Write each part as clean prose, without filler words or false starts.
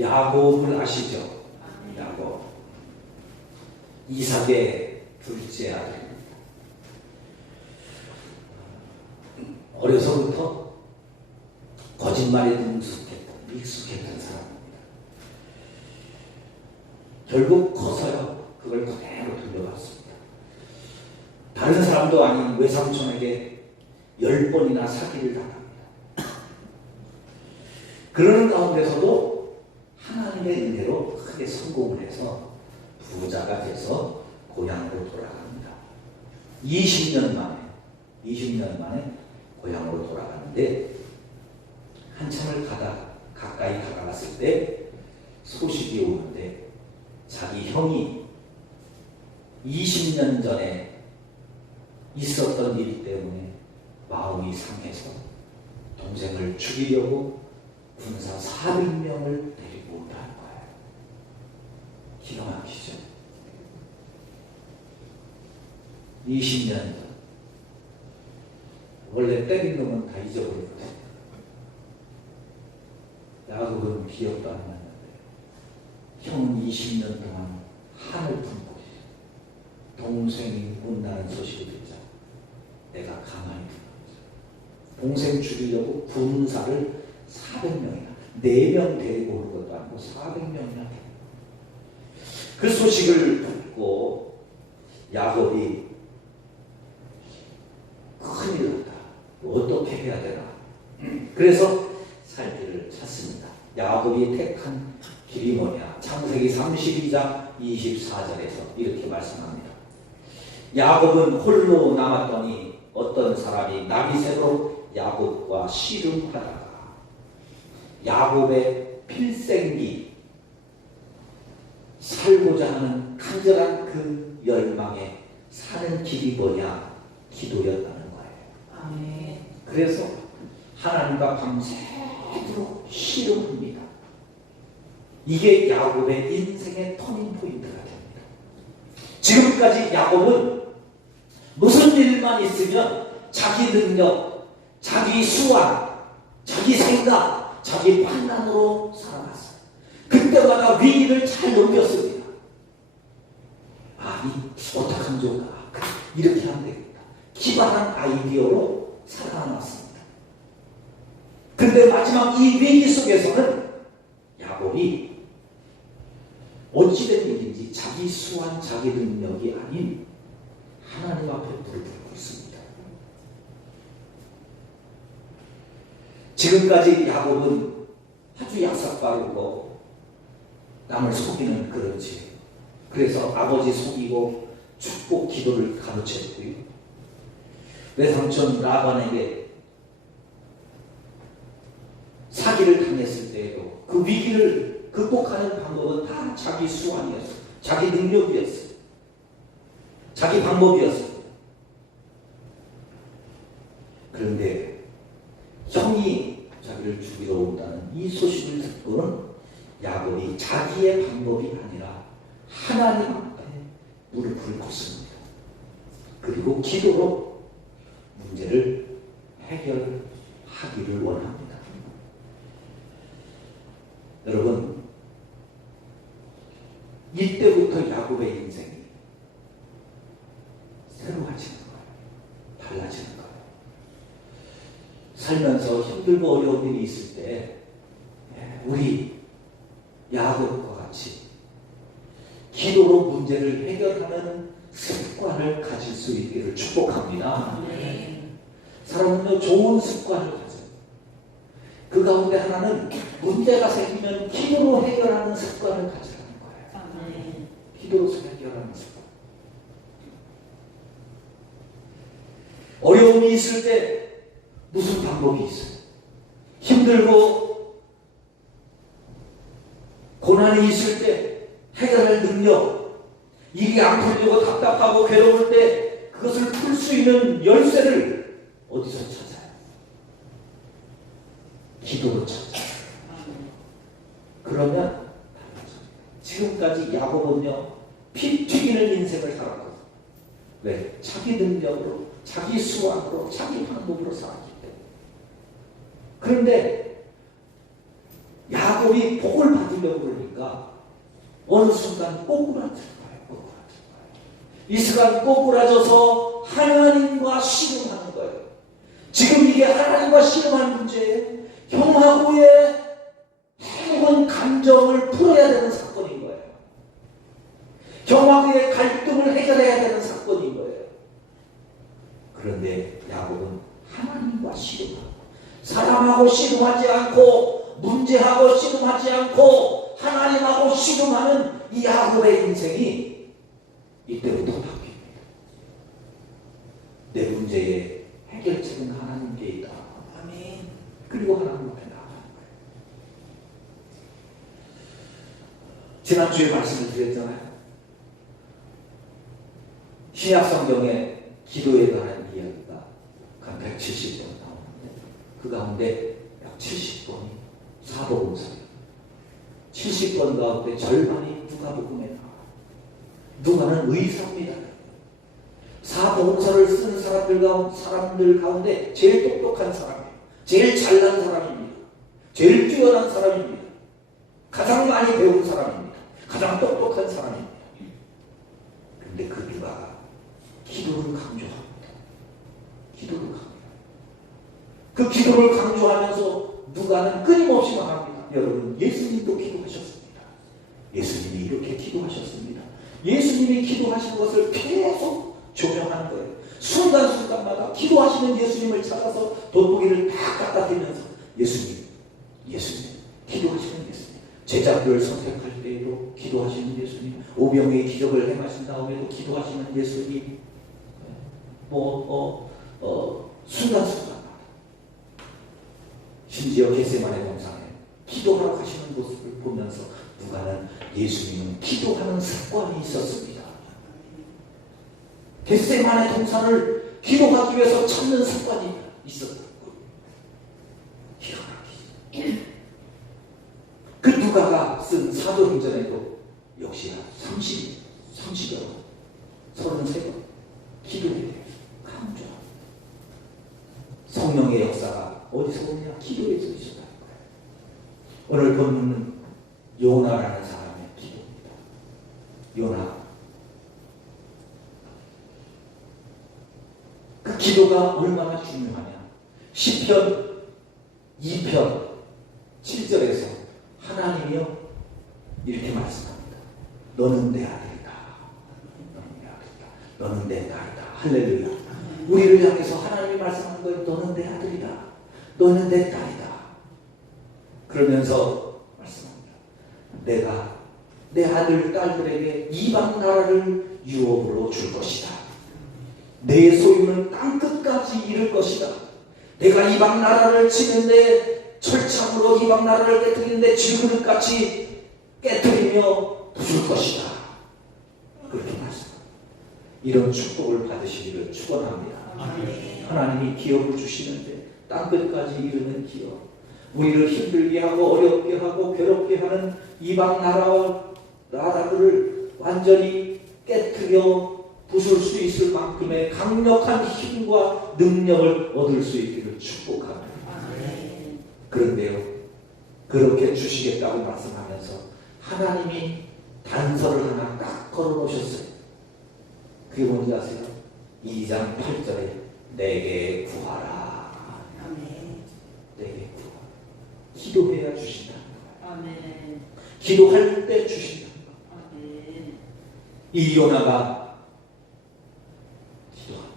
야곱을 아시죠? 야곱. 이삭의 둘째 아들입니다. 어려서부터 거짓말에 익숙했던 사람입니다. 결국 커서요, 그걸 그대로 돌려받습니다. 다른 사람도 아닌 외삼촌에게 10번이나 사기를 당합니다. 그러는 가운데서도 하나님의 은혜로 크게 성공을 해서 부자가 돼서 고향으로 돌아갑니다. 20년 만에 고향으로 돌아가는데, 한참을 가까이 다가갔을 때 소식이 오는데, 자기 형이 20년 전에 있었던 일 때문에 마음이 상해서 동생을 죽이려고 군사 400명을 데리고 온다는 거예요. 기가 막히죠? 20년 전. 원래 때린 놈은 다 잊어버리거든요. 야곱은 기억도 안 났는데, 형은 20년 동안 한을 품고 있어요. 동생이 온다는 소식을 듣자 내가 가만히 두는 거죠. 동생 죽이려고 군사를 400명이나, 4명 데리고 온 것도 아니고 400명이나. 그 소식을 듣고 야곱이 큰일 났다. 어떻게 해야 되나. 그래서 살 길을 찾습니다. 야곱이 택한 길이 뭐냐. 창세기 32장 24절에서 이렇게 말씀합니다. 야곱은 홀로 남았더니 어떤 사람이 나비새로 야곱과 씨름하다가 야곱의 필생기, 살고자 하는 간절한 그 열망에 사는 길이 뭐냐, 기도였다는 거예요. 아멘. 그래서 하나님과 밤새도록 씨름합니다. 이게 야곱의 인생의 터닝 포인트가 됩니다. 지금까지 야곱은 무슨 일만 있으면 자기 능력, 자기 수완, 자기 생각, 자기 판단으로 살아갔어요. 그때마다 위기를 잘 넘겼습니다. 어떻게 하면 좋을까? 이렇게 하면 되겠다. 기발한 아이디어로 살아남았습니다. 근데 마지막 이 위기 속에서는 야곱이 어찌된 일인지 자기 수완, 자기 능력이 아닌 하나님 앞에 무릎을 꿇습니다. 지금까지 야곱은 아주 약삭빠르고 남을 속이는 그런 죄. 그래서 아버지 속이고 축복 기도를 가르쳤고요. 외삼촌 라반에게 사기를 당했을 때에도 그 위기를 극복하는 방법은 다 자기 수완이었어요. 자기 능력이었어요. 자기 방법이었어요. 그런데 형이 자기를 죽이러 온다는 이 소식을 듣고는 야곱이 자기의 방법이 아니라 하나님 앞에 무릎을 꿇습니다. 그리고 기도로 문제를 해결하기를 원합니다. 여러분, 이때부터 야곱의 인생이 새로워지는 거예요. 달라지는 거예요. 살면서 힘들고 어려운 일이 있을 때 우리 야곱과 같이 기도로 문제를 해결하는 습관을 가질 수 있기를 축복합니다. 사람은요, 좋은 습관을 가져요. 그 가운데 하나는 문제가 생기면 기도로 해결하는 습관을 가지라는 거예요. 기도로 해결하는 습관. 어려움이 있을 때 무슨 방법이 있어요? 힘들고 고난이 있을 때 해결할 능력, 일이 안 풀리고 답답하고 괴로울 때 그것을 풀 수 있는 열쇠를 어디서 찾아요? 기도로 찾아요. 그러면 지금까지 야곱은요, 피 튀기는 인생을 살았거든요. 왜? 자기 능력으로, 자기 수완으로, 자기 방법으로 살았기 때문에. 그런데 야곱이 복을 받으려고 그러니까 어느 순간 꼬꾸라질 거예요. 이 순간 꼬꾸라져서 하나님과 씨름하는 거예요. 지금 이게 하나님과 씨름하는 문제예요. 형하고의 해묵은 감정을 풀어야 되는 사건인 거예요. 형하고의 갈등을 해결해야 되는 사건인 거예요. 그런데 야곱은 하나님과 씨름하고 사람하고 씨름하지 않고 문제하고 씨름하지 않고 하나님하고 씨름하는 이 야곱의 인생이 이때부터 바뀝니다. 내 문제의 해결책은 하나님께 있다. 아멘. 그리고 하나님께 나아가는 거예요. 지난주에 말씀을 드렸잖아요. 신약 성경에 기도에 관한 이야기가 한 170번 나오는데 그 가운데 약 70번이 사도공사예요. 70번 가운데 절반이 누가복음에 나와요. 누가는 의사입니다. 사도공사를 쓰는 사람들 가운데 제일 똑똑한 사람이에요. 제일 잘난 사람입니다. 제일 뛰어난 사람입니다. 가장 많이 배운 사람입니다. 가장 똑똑한 사람입니다. 그런데 그 누가가 기도를 강조합니다. 기도를 강조합니다. 그 기도를 강조하면서 누가는 끊임없이 말합니다. 여러분, 예수님도 기도하셨습니다. 예수님이 이렇게 기도하셨습니다. 예수님이 기도하신 것을 계속 조명하는 거예요. 순간순간마다 기도하시는 예수님을 찾아서 돋보기를 다 갖다 대면서 예수님, 기도하시는 예수님. 제자들을 선택할 때에도 기도하시는 예수님. 오병의 기적을 행하신 다음에도 기도하시는 예수님. 순간순간마다. 심지어 겟세마네 동산에 기도하러 가시는 모습을 보면서 누가는 예수님은 기도하는 습관이 있었습니다. 겟세마네 동산을 기도하기 위해서 찾는 습관이 있었다고. 그 누가가 쓴 사도행전에도 역시 30여 번, 33번 기도에 대해서 강조합니다. 성령의 역사가 어디서 오느냐? 기도에서 있었다는 거예요. 오늘 본문은 요나라는 사람의 기도입니다. 요나. 그 기도가 얼마나 중요하냐? 시편 2편 7절에서 하나님이여 이렇게 말씀합니다. 너는 내 아들이다. 너는 내 딸이다. 할렐루야. 우리를 향해서 하나님이 말씀하는 거예요. 너는 내 아들이다. 너는 내 딸이다. 그러면서 말씀합니다. 내가 내 아들, 딸들에게 이방 나라를 유업으로 줄 것이다. 내 소유는 땅끝까지 이를 것이다. 내가 이방 나라를 치는데 철창으로 이방 나라를 깨뜨리는데 질그릇같이 깨뜨리며 부술 것이다. 그렇게 말씀합니다. 이런 축복을 받으시기를 축원합니다. 하나님이 기업을 주시는데 땅끝까지 이르는 기업, 우리를 힘들게 하고 어렵게 하고 괴롭게 하는 이방 나라들을 완전히 깨뜨려 부술 수 있을 만큼의 강력한 힘과 능력을 얻을 수 있기를 축복합니다. 그런데요, 그렇게 주시겠다고 말씀하면서 하나님이 단서를 하나 딱 걸어놓으셨어요. 그게 뭔지 아세요? 2장 8절에 내게 구하라. 내게 구하라. 기도해야 주신다는 거예요. 기도할 때 주신다는 거예요. 이 요나가 기도합니다.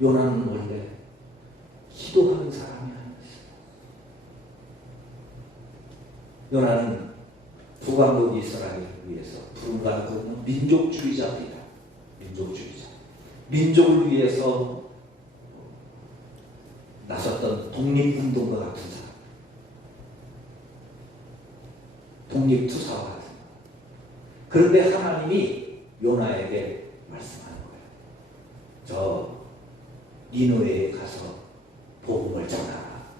요나는 원래 기도하는 사람이 아니었어요. 요나는 북왕국 이스라엘을 위해서 부름받은 것은 민족주의자입니다. 민족을 위해서 나섰던 독립운동과 같은 사람, 독립투사와 같은 사람. 그런데 하나님이 요나에게 말씀하는 거예요. 저 니느웨에 가서 복음을 전하라.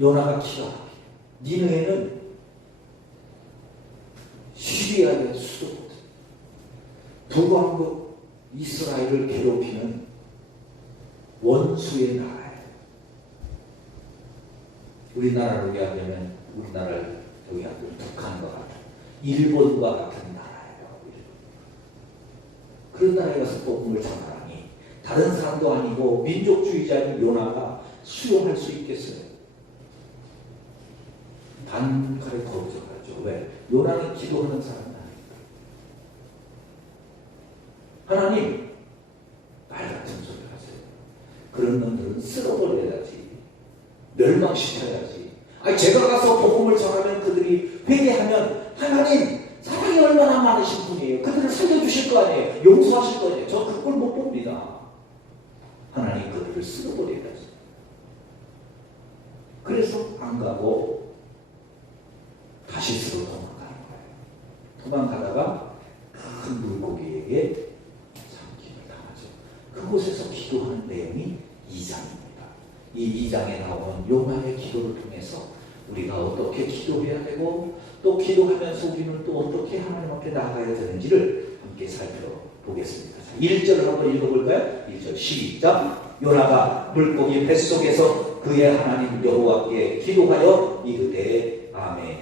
요나가 기도합니다. 니느웨는 시리아의 수도거든. 북왕국 이스라엘을 괴롭히는 원수의 나라예요. 우리나라로 이야기하면 우리나라를 저기 북한과 같은 일본과 같은 나라예요. 그런 나라에 가서 복음을 전하라니 다른 사람도 아니고 민족주의자인 요나가 수용할 수 있겠어요? 단칼에 거절하죠. 왜? 요나는 기도하는 사람이 아닙니다. 하나님 말 같은 소리 하세요. 그런 놈들은 쓸어버려야지. 멸망시켜야지. 아니 제가 가서 복음을 전하면 그들이 회개하면 하나님 사랑이 얼마나 많으신 분이에요. 그들을 살려주실 거 아니에요. 용서하실 거 아니에요. 저 그걸 못 봅니다. 하나님 그들을 쓸어버려야지. 그래서 안 가고 다시스로 도망가는 거예요. 도망가다가 큰 물고기에게 삼킴을 당하죠. 그곳에서 기도하는 내용이 2장입니다. 이 2장에 나오는 요나의 기도를 통해서 우리가 어떻게 기도해야 되고 또 기도하면서 우리는 또 어떻게 하나님 앞에 나아가야 되는지를 함께 살펴보겠습니다. 1절을 한번 읽어볼까요? 1절 시작. 요나가 물고기 뱃속에서 그의 하나님 여호와께 기도하여 이르되 아멘.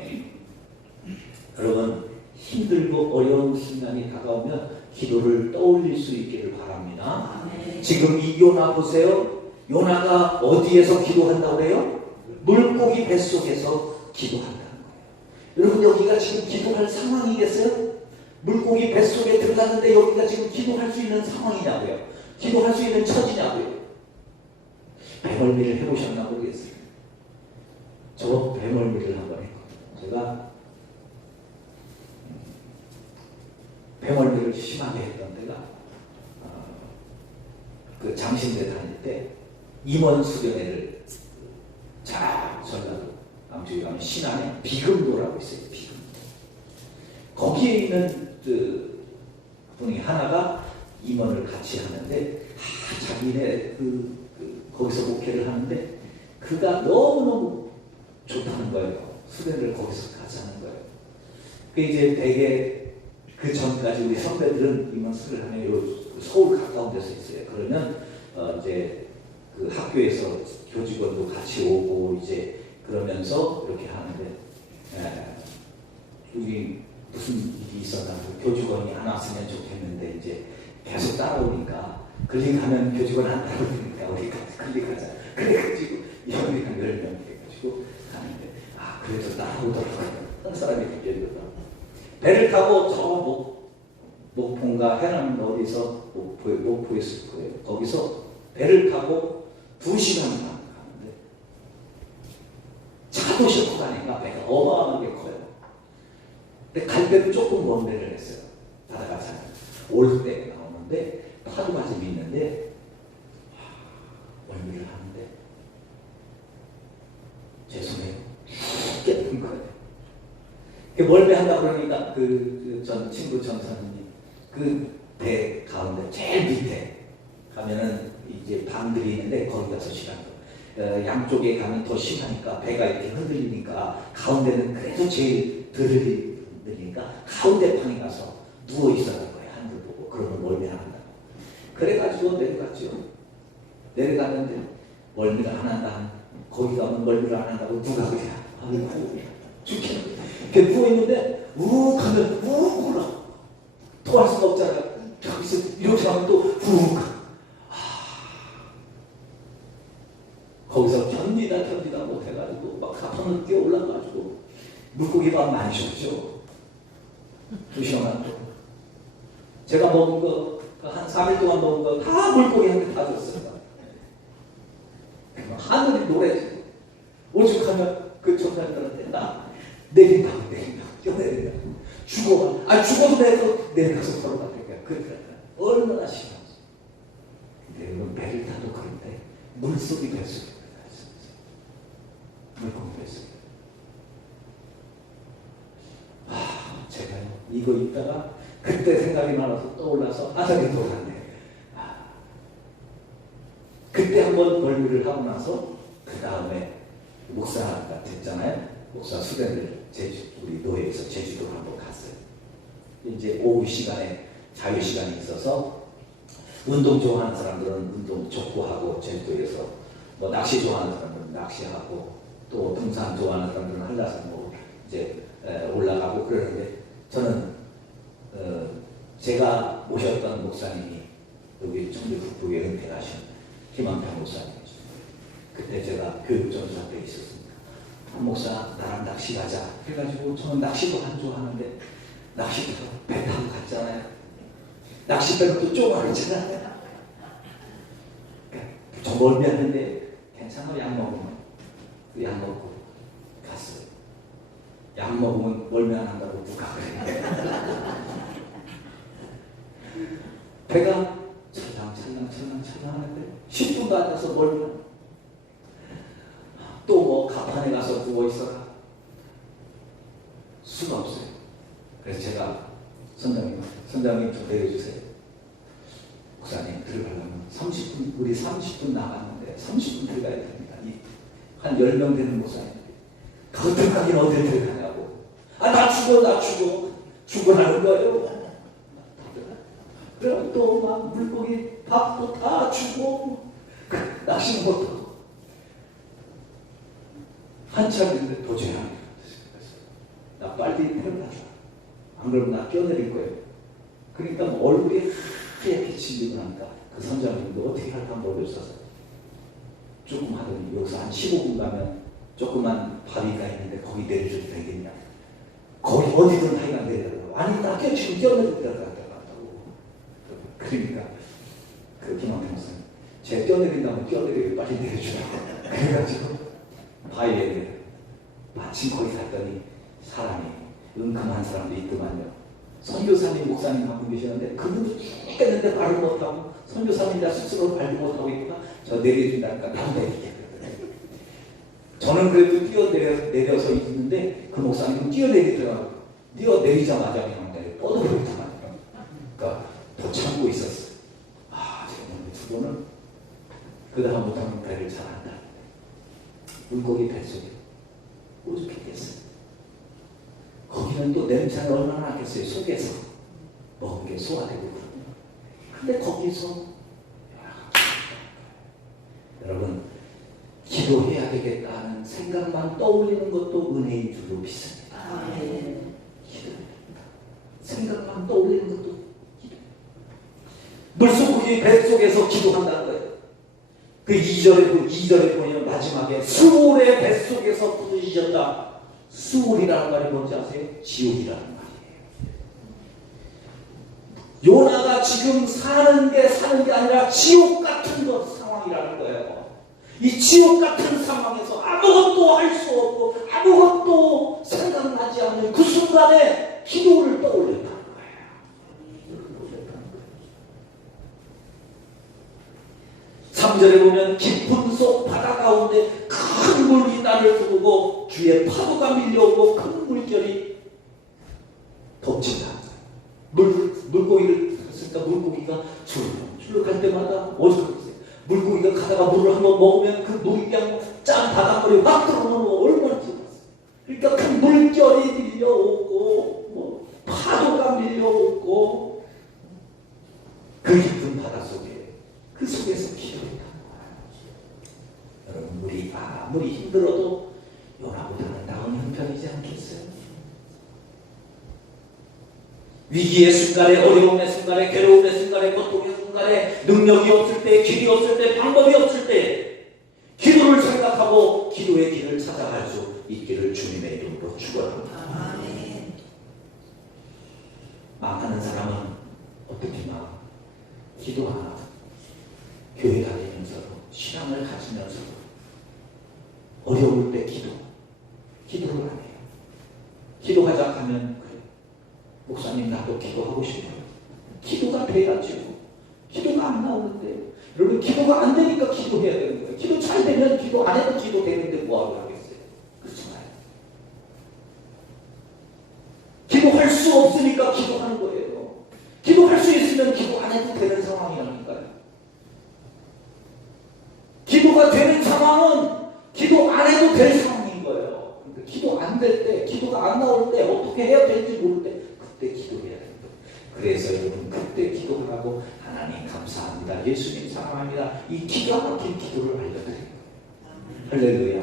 여러분 힘들고 어려운 순간이 다가오면 기도를 떠올릴 수 있기를 바랍니다. 아멘. 지금 이 요나 보세요. 요나가 어디에서 기도한다고 해요? 물고기 뱃속에서 기도한다는 거예요. 여러분 여기가 지금 기도할 상황이겠어요? 물고기 뱃속에 들어갔는데 여기가 지금 기도할 수 있는 상황이냐고요? 기도할 수 있는 처지냐고요? 배멀미를 해보셨나 모르겠어요. 저 배멀미를 한번 했거든요. 제가 배멀미를 심하게 했던 때가 그 장신대 다닐 때 임원 수련회를 전라도 남쪽에 가면 신안에 비금도라고 있어요. 비금도. 거기에 있는 그 분이 하나가 임원을 같이 하는데 자기네 거기서 목회를 하는데 그가 너무너무 좋다는 거예요. 수련을 거기서 같이 하는 거예요. 그 이제 되게 그 전까지 우리 선배들은 임원 수련을 하면 서울 가까운 데서 있어요. 그러면 이제 그 학교에서 교직원도 같이 오고 이제 그러면서 이렇게 하는데 여기 무슨 일이 있었나 교직원이 안 왔으면 좋겠는데 이제 계속 따라오니까 클릭하면 교직원 안 따라오니까 우리 클릭하자. 그래가지고 여기 한 10명 해가지고 가는데 그래도 따라오더라고요. 한 사람이 느껴지거든. 배를 타고 저 목포인가 해남 어디서 목포에 있을 거예요. 거기서 배를 타고 2시간 가는데 차도 싣고 가니까 배가 어마어마하게 커요. 근데 갈 때도 조금 먼 배를 했어요. 바다가 잘 올 때 나오는데 파도가 좀 있는데 멀미를 하는데 제 손에 깨는 거예요. 멀미한다고 그러니까 전 친구 전사님이 그 배 가운데 제일 밑에 가면은 이제 방들이 있는데 거기 가서 쉬라고. 양쪽에 가면 더 심하니까 배가 이렇게 흔들리니까 가운데는 그래도 제일 덜 흔들리니까 가운데 방에 가서 누워 있었던 거예요. 하늘 보고. 그러면 멀미 안 한다고. 그래가지고 내려갔죠. 내려갔는데 멀미를 안 한다. 거기 가면 멀미를 안 한다고 누가 그래. 아이고 죽겠네. 이렇게 누워있는데 욱 하면 욱 올라. 토할 수가 없잖아요. 저기서 이렇게 하면 또 욱. 거기서 견디다 못해가지고 막 가판을 뛰어 올라가가지고 물고기밥 많이 줬죠. 2시간 동안. 제가 먹은 거 한 3일 동안 먹은 거 다 물고기한테 다 줬어요. 하늘이 노래지. 오죽하면 그 전사들한테 내린다고 뛰어내린다. 죽어도 내려가서 걸어가니까 그러니까 얼마나 심하지. 근데 이건 배를 타도 그런데 물속이 뱃속에 물고기 뱃속에. 제가요 이거 있다가 그때 생각이 많아서 떠올라서 아삭이 돌아갔네. 그때 한번 멀미를 하고 나서 그 다음에 목사가 됐잖아요. 목사 수련을 우리 노예에서 제주도로 한번 갔어요. 이제 오후 시간에 자유 시간이 있어서 운동 좋아하는 사람들은 운동 족구하고 제주도에서 낚시 좋아하는 사람들은 낚시하고 또 등산 좋아하는 사람들은 한라산 뭐 이제 올라가고 그러는데 저는 제가 모셨던 목사님이 여기 청주 북부에 은퇴하신 희망평 목사님이죠. 그때 제가 교육전사 때 있었습니다. 목사 나랑 낚시 가자 해가지고 저는 낚시도 안 좋아하는데 낚시도 배 타고 갔잖아요. 낚시배가 또 좁아졌잖아요. 좀 멀미 하는데 괜찮아 약 먹으면 약 먹고 갔어요. 약 먹으면 멀미 안 한다고 누가 그래. 배가 찰랑찰랑 하는데 10분도 안 돼서 멀미 또 뭐 가판에 가서 누워있어라 수가 없어요. 그래서 제가 선장님 좀 내려주세요. 목사님 들어가려면 30분 우리 30분 나갔는데 30분 들어가야 됩니다. 한 10명 되는 목사님들이 그거 들어가긴 어딜 들어가냐고. 나 죽어 죽어라는 거예요. 그럼 또 막 물고기 밥도 다 주고 낚시 못하고 한참 됐는데 도저히 안 돼. 나 빨리 태어나자. 안 그러면 나 뛰어내릴 거예요. 그러니까 뭐 얼굴이 하얗게 질리고 나니까 그 선장님도 어떻게 할까 모르겠어서 조금 하더니 여기서 한 15분 가면 조그만 바위가 있는데 거기 내려줘도 되겠냐. 거기 어디든 하여간 내려가고 아니 나 지금 뛰어내릴 때가 같다고. 그러니까 그 김한태 목사님 제가 뛰어내린다면 뛰어내리게 빨리 내려주라고. 그래가지고 바위에 마침 거기 갔더니 사람이 은큼한 사람도 있더만요. 선교사님 목사님 갖고 계시는데 그분도 쭉 했는데 말을 못하고 선교사님이라 스스로 말도 못하고 있구나. 저 내려준다니까 나 내리게. 저는 그래도 뛰어내려서 있는데 그 목사님은 뛰어내리더라고요. 뛰어내리자마자 그냥 뻗어버리더만요. 그러니까 더 참고 있었어요. 제가 두 번은 그 다음부터는 배를 잘 한다. 물고기 뱃속에 오죽했겠어요. 거기는 또 냄새가 얼마나 나겠어요. 속에서 먹은 게 소화되고 그러면. 근데 거기서 여러분 기도해야 되겠다는 생각만 떠올리는 것도 은혜인 줄로 믿습니다. 기도입니다. 생각만 떠올리는 것도 기도. 물속고기 뱃속에서 기도한다는 거예요. 그 2절에 보면 마지막에 수올의 뱃속에서 부르짖었다. 수올이라는 말이 뭔지 아세요? 지옥이라는 말이에요. 요나가 지금 사는 게 아니라 지옥 같은 상황이라는 거예요. 이 지옥 같은 상황에서 아무것도 할 수 없고 아무것도 생각나지 않는 그 순간에 기도를 떠올렸다는 거예요. 3절에 보면 깊은 속 바다 가운데 큰 물기단을 두고 주위에 파도가 밀려오고 큰 물결이 덮친다. 물고기를 했으니까 물고기가 출렁출렁할 때마다 오죽하겠어요. 물고기가 가다가 물을 한번 먹으면 그 물이 그냥 짠 바닷물이 확 들어오면 얼마나 좋았어요. 그러니까 큰 물결이 밀려오고 뭐 파도가 밀려오고 그 깊은 바다 속에 그 속에서 기도했다는 거예요. 여러분 우리 아무리 힘들어도 요나보다는 나은 형편이지 않겠어요? 위기의 순간에, 어려움의 순간에, 괴로움의 순간에, 고통의 순간에, 능력이 없을 때, 길이 없을 때, 방법이 없을 때 기도를 생각하고 기도의 길을 찾아갈 수 있기를 주님의 이름으로 축원합니다. 망하는 사람은 어떻게 망? 기도하나 교회 다니면서도 신앙을 가지면서도 어려울 때 기도를 안 해요. 기도하자 하면 그래. 목사님 나도 기도하고 싶어요. 기도가 돼야죠. 기도가 안 나오는데 여러분 기도가 안 되니까 기도해야 되는 거예요. 기도 잘 되면 기도 안 해도 기도 되는데 뭐하고 하겠어요. 그렇잖아요. 기도할 수 없으니까 기도하는 거예요. 기도할 수 있으면 기도 안 해도 되는 상황이라니까요. 기도가 되는 상황은 기도 안 해도 될 상황인 거예요. 그러니까 기도 안 될 때, 기도가 안 나올 때, 어떻게 해야 될지 모를 때 그때 기도해야 됩니다. 그래서 여러분 그때 기도하라고 하나님 감사합니다. 예수님 사랑합니다. 이 기가 막힌 기도를 알려드립니다. 할렐루야.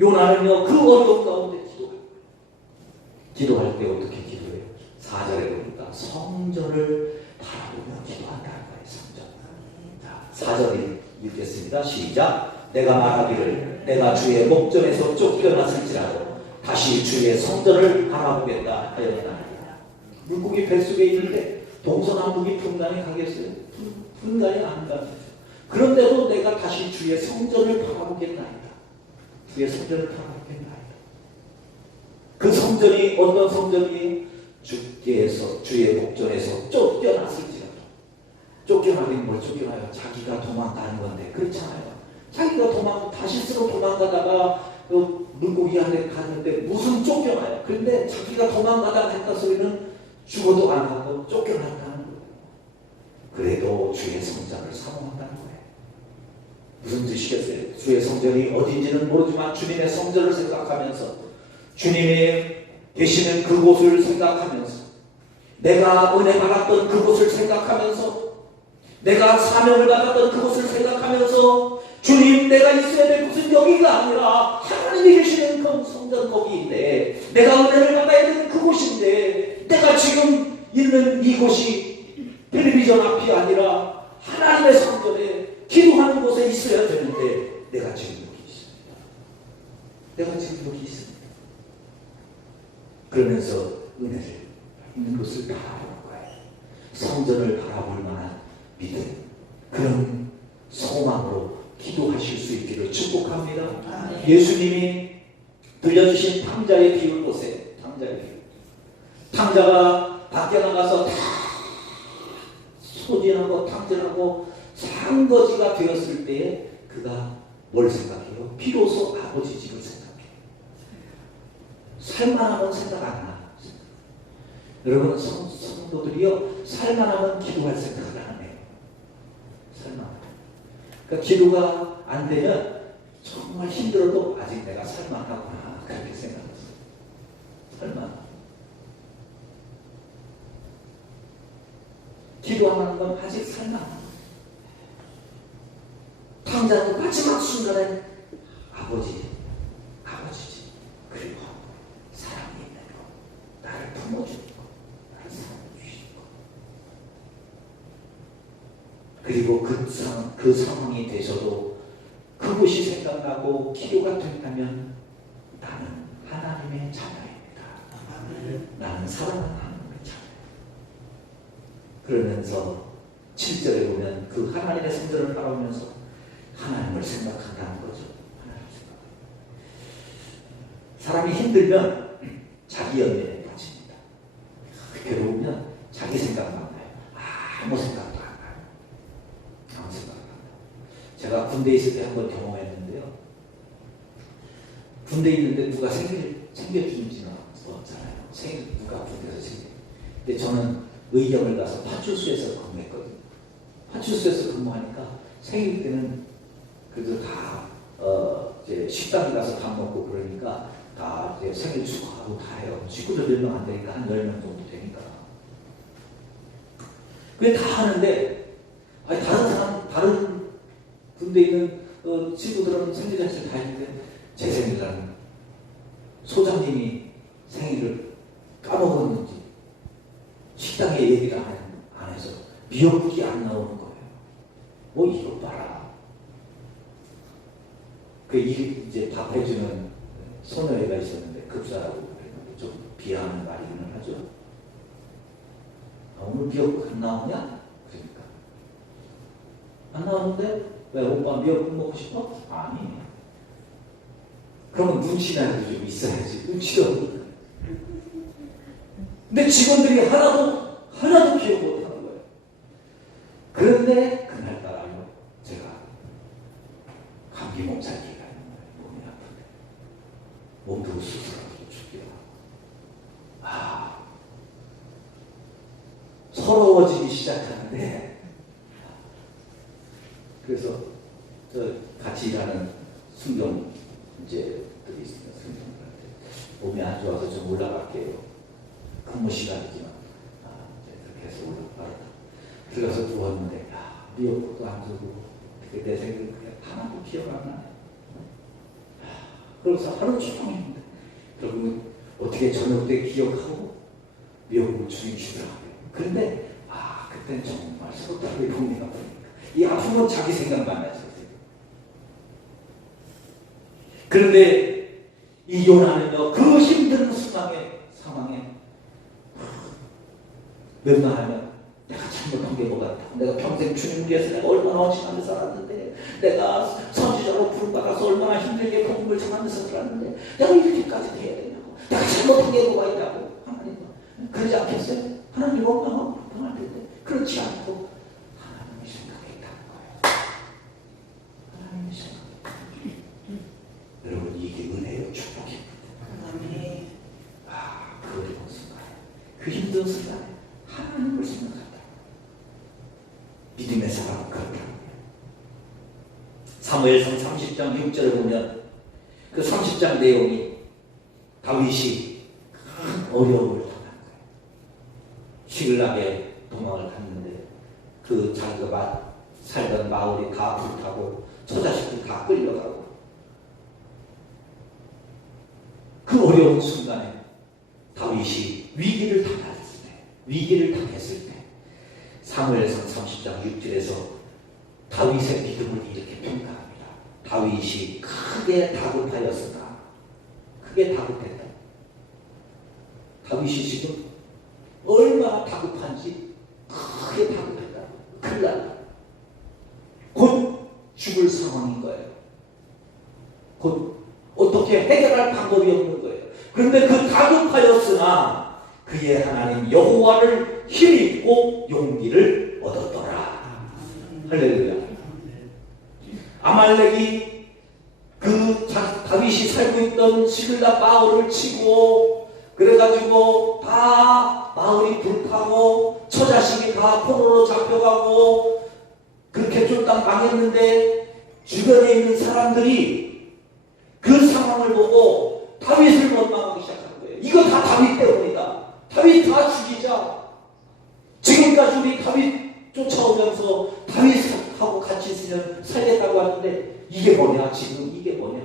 요나는요 그 어려운 가운데 기도할 때 어떻게 기도해요? 4절에 보니까 성전을 바라보며 기도한다는 거예요. 성전. 자, 4절 읽겠습니다. 시작. 내가 말하기를 내가 주의 목전에서 쫓겨났을지라도 다시 주의 성전을 바라보겠다 하였나이다. 물고기 뱃속에 있는데 동서남북이 분간이 가겠어요? 분간이 안 가죠. 그런데도 내가 다시 주의 성전을 바라보겠나이다. 주의 성전을 바라보겠나이다. 그 성전이 어떤 성전이에요? 주께서 주의 목전에서 쫓겨났을지라도. 쫓겨나긴 뭘 쫓겨나요? 자기가 도망가는 건데 그렇잖아요. 자기가 다시스로 도망가다가 물고기한테 갔는데 무슨 쫓겨나요? 그런데 자기가 도망가다가 했다 소리는 죽어도 안 하고 쫓겨났다는 거예요. 그래도 주의 성전을 사모한다는 거예요. 무슨 뜻이겠어요? 주의 성전이 어딘지는 모르지만 주님의 성전을 생각하면서 주님이 계시는 그곳을 생각하면서 내가 은혜 받았던 그곳을 생각하면서 내가 사명을 받았던 그곳을 생각하면서 주님 내가 있어야 될 곳은 여기가 아니라 하나님이 계시는 그 성전 거기인데 내가 은혜를 받아야 되는 그곳인데 내가 지금 있는 이곳이 텔레비전 앞이 아니라 하나님의 성전에 기도하는 곳에 있어야 되는데 내가 지금 여기 있습니다. 내가 지금 여기 있습니다. 그러면서 은혜를 있는 것을 바라보는 거예요. 성전을 바라볼 만한 믿음, 그런 소망으로 기도하실 수 있기를 축복합니다. 예수님이 들려주신 탕자의 비유를 보세요. 탕자의 비유. 탕자가 밖에 나가서 다 소진하고 탕진하고 상거지가 되었을 때에 그가 뭘 생각해요? 비로소 아버지 집을 생각해요. 살만하면 생각 안 하나. 여러분 성도들이요 살만하면 기도할 생각을 안 해요. 살만하면. 그러니까 기도가 안 되면 정말 힘들어도 아직 내가 살만하구나 그렇게 생각했어요. 살만. 기도하는 건 아직 살만하다. 탕자는 마지막 순간에 아버지지. 그리고 사랑이 있는 거, 나를 품어주는 거, 나를 사랑해주시는 거. 그리고 그 상황이 되셔도 그것이 생각나고 기도가 된다면 나는 하나님의 자녀입니다. 나는 사랑하는 하나님의 자녀. 그러면서 7절에 보면 그 하나님의 성전을 바라보면서 하나님을 생각한다는 거죠. 하나님을 생각해요. 사람이 힘들면 자기 연민에 빠집니다. 괴로우면 자기 생각만 나요. 아무 생각도 안 나요. 아무 생각도 안 나요. 제가 군대에 있을 때 한번 경험했는데요. 군대에 있는데 누가 챙겨주지는 않았잖아요. 누가 군대에서 챙겨. 근데 저는 의경을 가서 파출소에서 근무했거든요. 파출소에서 근무하니까 생일 때는 그래도 다 이제 식당에 가서 밥 먹고 그러니까 다 이제 생일 축하하고 다 해요. 식구들 몇 명 안 되니까 한 10명 정도 되니까. 그게 다 하는데 아니 다른 군대에 있는 친구들은 생일 잔치를 다 했는데 제 생일날은 소장님이 생일을 까먹었는지 식당에 얘기를 안 해서 미역국이 안 나오는 거예요. 뭐 이거 봐라. 그 이제 답해주는 소녀애가 있었는데 급사라고 그랬는데 좀 비하하는 말이기는 하죠. 오늘 미역국 안 나오냐? 그러니까 안 나오는데 왜 오빠 미역국 먹고 싶어? 아니. 그러면 눈치나도 좀 있어야지. 눈치도 없고. 근데 직원들이 하나도 기억 못하는 거예요. 그런데 그날따라 제가 감기 몸살기가 몸이 아픈데 몸도 수술하고 죽기도 하고 서러워지기 시작하는데 그래서 저 같이 일하는 순경제들이 있습니다. 순경들한테 몸이 안 좋아서 좀 올라갈게요. 근무 시간이지만 그렇게 해서 올라가라. 들어가서 누웠는데 미역국도 안 주고 내 생각에 하나도 기억 안 나네. 그래서 하루 종일 힘들어. 여러분 어떻게 저녁 때 기억하고 미역국 죽이시더라고요. 그런데 그때는 정말 서로 다르게 복리가 보니까 이 아픔은 자기 생각만 나죠. 그런데 이 요나는요, 그 힘든 상황에 웬만하면 내가 잘못한 게 뭐가 있다. 내가 평생 주님 위해서 내가 얼마나 헌신하며 살았는데, 내가 선지자로 부름받아서 얼마나 힘들게 복음을 전하면서 살았는데 내가 이렇게까지 해야 되냐고, 내가 잘못한 게 뭐가 있다고. 하나님 그러지 않겠어요? 하나님 원망하고 불평할 텐데 그렇지 않고 하나님이 생각했다는 거예요. 하나님이 생각했다는 거예요. 여러분 이게 은혜요, 축복입니다. 그 어려운 순간에, 그 힘든 순간에 하나님을 생각한다. 믿음의 사람은 그렇다. 사무엘상 30장 6절을 보면 그 30장 내용이 다윗이 큰 어려움을 당한 거예요. 시글락에 도망을 갔는데 그 자기가 살던 마을이 다 불타고 처자식들 다 끌려가고, 그 어려운 순간에 다윗이 위기를 당했을 때 사무엘상 30장 6절에서 다윗의 믿음을 이렇게 평가합니다. 다윗이 크게 다급하였으나, 크게 다급했다. 다윗이 지금 얼마나 다급한지, 크게 다급했다. 큰일 났다. 곧 죽을 상황인 거예요. 곧 어떻게 해결할 방법이 없는 거예요. 그런데 그 다급하였으나 그의 하나님 여호와를 힘입고 용기를 얻었더라. 할렐루야. 아말렉이 다윗이 살고 있던 시글락 마을을 치고, 그래가지고 다 마을이 불타고 처자식이 다 포로로 잡혀가고 그렇게 쫄딱 망했는데, 주변에 있는 사람들이 그 상황을 보고 다윗을 원망하기 시작한 거예요. 이거 다 다윗 때문이다. 다윗 다 죽이자. 지금까지 우리 다윗 쫓아오면서 다윗하고 같이 있으면 살겠다고 하는데 이게 뭐냐, 지금 이게 뭐냐.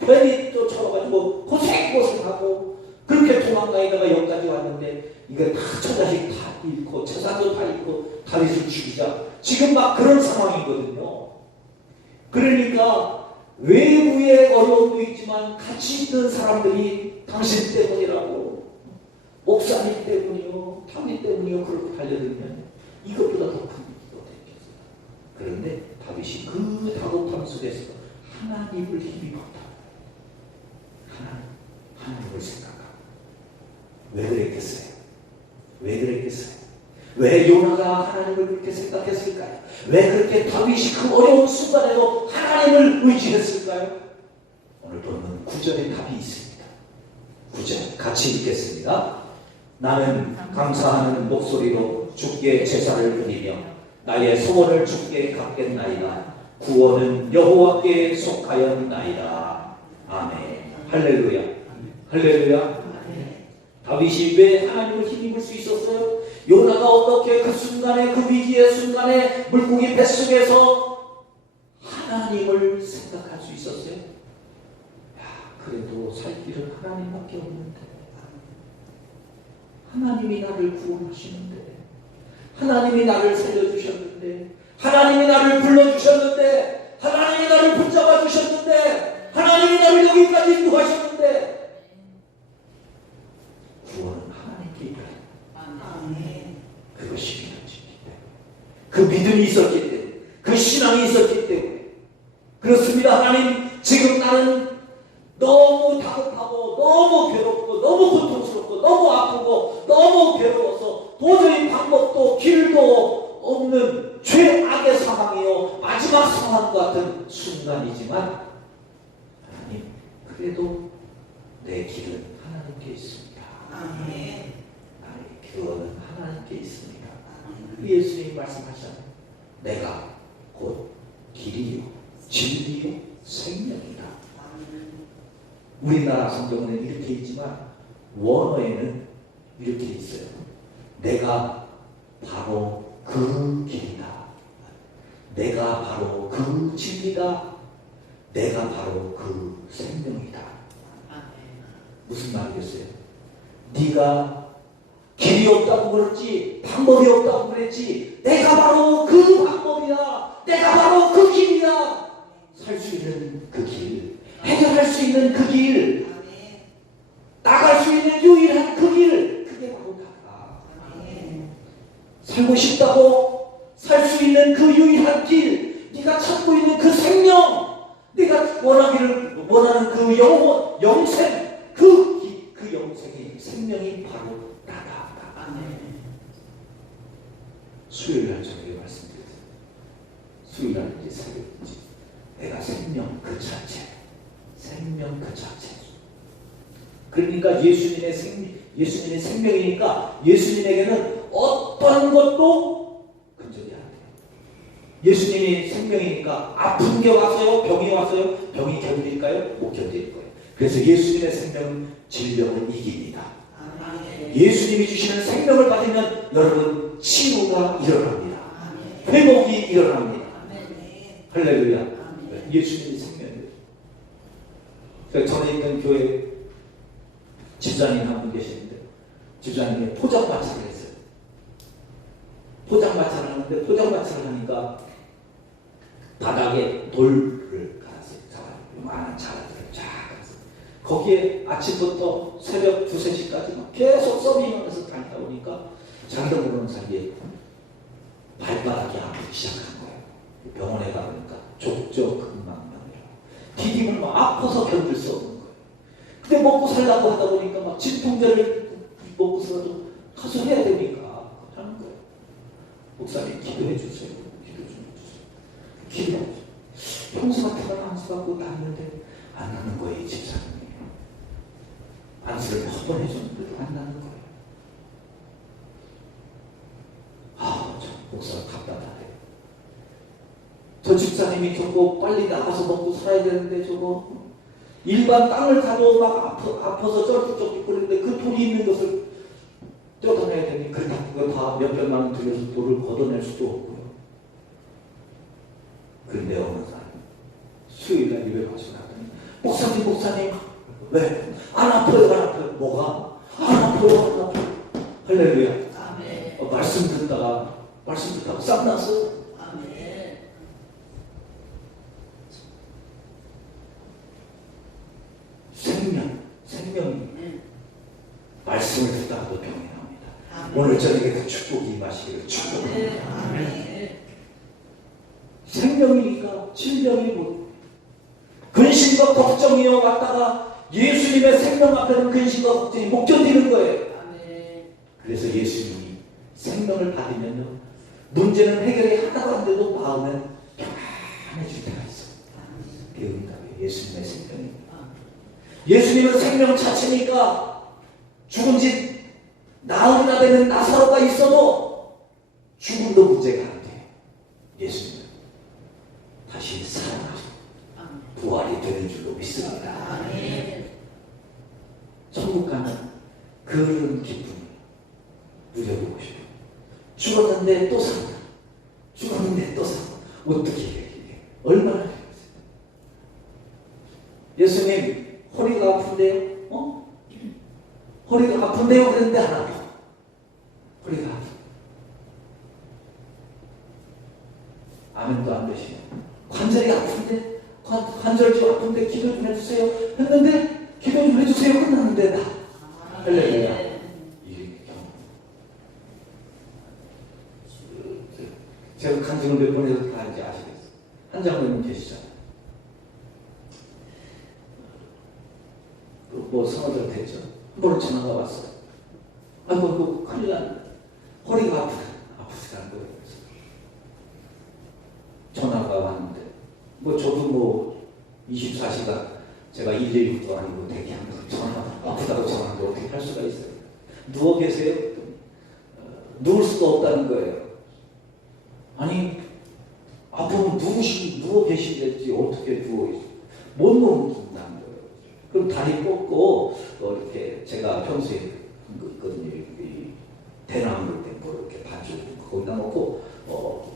괜히 쫓아와가지고 고생하고 그렇게 도망다니다가 여기까지 왔는데 이거 다 처자식 다 잃고 재산도 다 잃고 다윗을 죽이자. 지금 막 그런 상황이거든요. 그러니까 외부의 어려움도 있지만 같이 있는 사람들이 당신 때문이라고, 목사님 때문이요, 다윗 때문이요, 그렇게 달려들면 이것보다 더 큰 위기가 되겠어요. 그런데 다윗이 그 다급함 속에서 하나님을 힘입었다. 하나님을 생각하고. 왜 그랬겠어요? 왜 요나가 하나님을 그렇게 생각했을까요? 왜 그렇게 다윗이 그 어려운 순간에도 하나님을 의지했을까요? 오늘 보면 9절에 답이 있습니다. 9절 같이 읽겠습니다. 나는 감사하는 목소리로 주께 제사를 드리며 나의 소원을 주께 갚겠나이다. 구원은 여호와께 속하였나이다. 아멘. 할렐루야. 할렐루야. 다윗이 왜 하나님을 힘입을 수 있었어요? 요나가 어떻게 그 순간에, 그 위기의 순간에 물고기 뱃속에서 하나님을 생각할 수 있었어요? 그래도 살 길은 하나님밖에 없는데, 하나님이 나를 구원하시는데, 하나님이 나를 살려주셨는데, 하나님이 나를 불러주셨는데, 하나님이 나를 붙잡아 주셨는데, 하나님이 나를 여기까지 인도하셨는데, 구원은 하나님께 있다. 그것이 믿어지기 때문에, 그 믿음이 있었기 때문에, 그 신앙이 있었기 때문에. 그렇습니다. 하나님, 지금 나는 너무 다급하고 너무 괴롭고 너무 고통스럽고 너무 아프고 너무 괴로워서 도저히 방법도 길도 없는 최악의 상황이요, 마지막 상황 같은 순간이지만 하나님, 그래도 내 길은 하나님께 있습니다. 아멘. 나의 구원은 하나님께 있습니다. 예수님이 말씀하셨잖아요. 내가 곧 길이요 진리요 생명이다. 우리나라 성경에는 이렇게 있지만 원어에는 이렇게 있어요. 내가 바로 그 길이다. 내가 바로 그 진리다. 내가 바로 그 생명이다. 무슨 말이겠어요? 네가 길이 없다고 그랬지, 방법이 없다고 그랬지, 내가 바로 그 방법이야, 내가 바로 그 길이야. 살 수 있는 그 길, 해결할 수 있는 그 길, 나갈 수 있는 유일한 그 길, 그게 바로 나다. 살고 싶다고 살 수 있는 그 유일한 길, 네가 찾고 있는 그 생명, 네가 원하는 그 영혼, 영생, 그 영생의 생명이 바로 나다. 수요일날 저에게 말씀드렸어요. 수요일날인지 새벽인지 내가 생명 그 자체, 생명 그 자체. 그러니까 예수님의 생명이니까 예수님에게는 어떤 것도 근접이 안 돼요. 예수님이 생명이니까 아픈 게 왔어요? 병이 왔어요? 병이 견딜까요? 못 견딜 거예요. 그래서 예수님의 생명은 질병을 이깁니다. 예수님이 주시는 생명을 받으면 여러분 치유가 일어납니다. 회복이 일어납니다. 할렐루야. 예수님의 생명이에요. 전에 있는 교회 집사님 한 분 계시는데 집사님이 포장마차를 했어요. 포장마차를 하는데 포장마차를 하니까 바닥에 돌을 깔았어요. 요만한 자라들을 쫙 깔았어요. 거기에 아침부터 새벽 2, 3시까지 막 계속 서빙하면서 다니다 보니까 자기도 모르는 사이에 발바닥이 아프기 시작한 거예요. 병원에 가보니까 족저근막염이라 디딤을 막 아파서 견딜 수 없는 거예요. 근데 먹고 살라고 하다 보니까 막 진통제를 먹고서라도 가서 해야 되니까 하는 거예요. 목사님 기도해 주세요. 기도 좀 해주세요. 기도. 평소 같으면 안수 받고 다니는데 안 나는 거예요. 이 집사님이. 안수를 몇 번 해줬는데도 안 나는 거예요. 참 목사가 답답하대요. 저 집사님이 저거 빨리 나가서 먹고 살아야 되는데 저거 일반 땅을 가도 막 아파서 쩔뚝쩔뚝 거리는데 그 돌이 있는 것을 뜯어내야 되니 그거 다 몇백만 원 들여서 돌을 걷어낼 수도 없고요. 그런데 어느 날 수요일날 예배 가서 나더니 목사님 왜? 안 아파요. 뭐가? 안 아파요. 할렐루야. 말씀 듣다가 쌈났어. 생명이 말씀을 듣다가도 병이 나옵니다. 오늘 저녁에 그 축복이 임하시기를 축복합니다. 생명이니까 질병이 못 근심과 걱정이어 왔다가 예수님의 생명 앞에는 근심과 걱정이 못 견디는 거예요. 그래서 예수님이 생명을 받으면요 문제는 해결이 하나도 안 돼도 마음은 평안해질 때가 있어요. 그게 응답이에요. 예수님의 생명입니다. 예수님은 생명 자체니까 죽은 지 나흘이나 되는 나사로가 있어도 죽음도 문제가 안 돼요. 예수님은 다시 살아나서 부활이 되는 줄로 믿습니다. 천국 가는 그런 기쁨을 누려보고 싶어요. 죽었는데 또 산다. 죽었는데 또 산다. 어떻게 해요? 얼마나 해요? 예수님 허리가 아픈데요? 허리가 아픈데요? 그랬는데 안 아파. 허리가 아파. 아멘도 안 되시네. 관절이 아픈데 관절 좀 아픈데 기도 좀 해주세요 했는데 기도 좀 해주세요 끝났는데 나 할렐루야. 이게 제가 간증을 몇 번 해서 다 이제 아시겠어요. 한 장로님 계시잖아요. 뭐 성화들 됐죠. 한 번은 전화가 왔어요. 아이고 큰일 났네. 허리가 아프시다는 거예요. 전화가 왔는데 저도 24시간 제가 119도 아니고 대기하는 전화 아프다고 전화하는데 어떻게 할 수가 있어요. 누워 계세요? 누울 수가 없다는 거예요. 아니 아프면 누워 계시겠지 어떻게 누워 계시 못 누운다는 거예요. 그럼 다리 뻗고 이렇게 제가 평소에 한 거 있거든요. 이 대나무 때 이렇게 반죽 거기다 놓고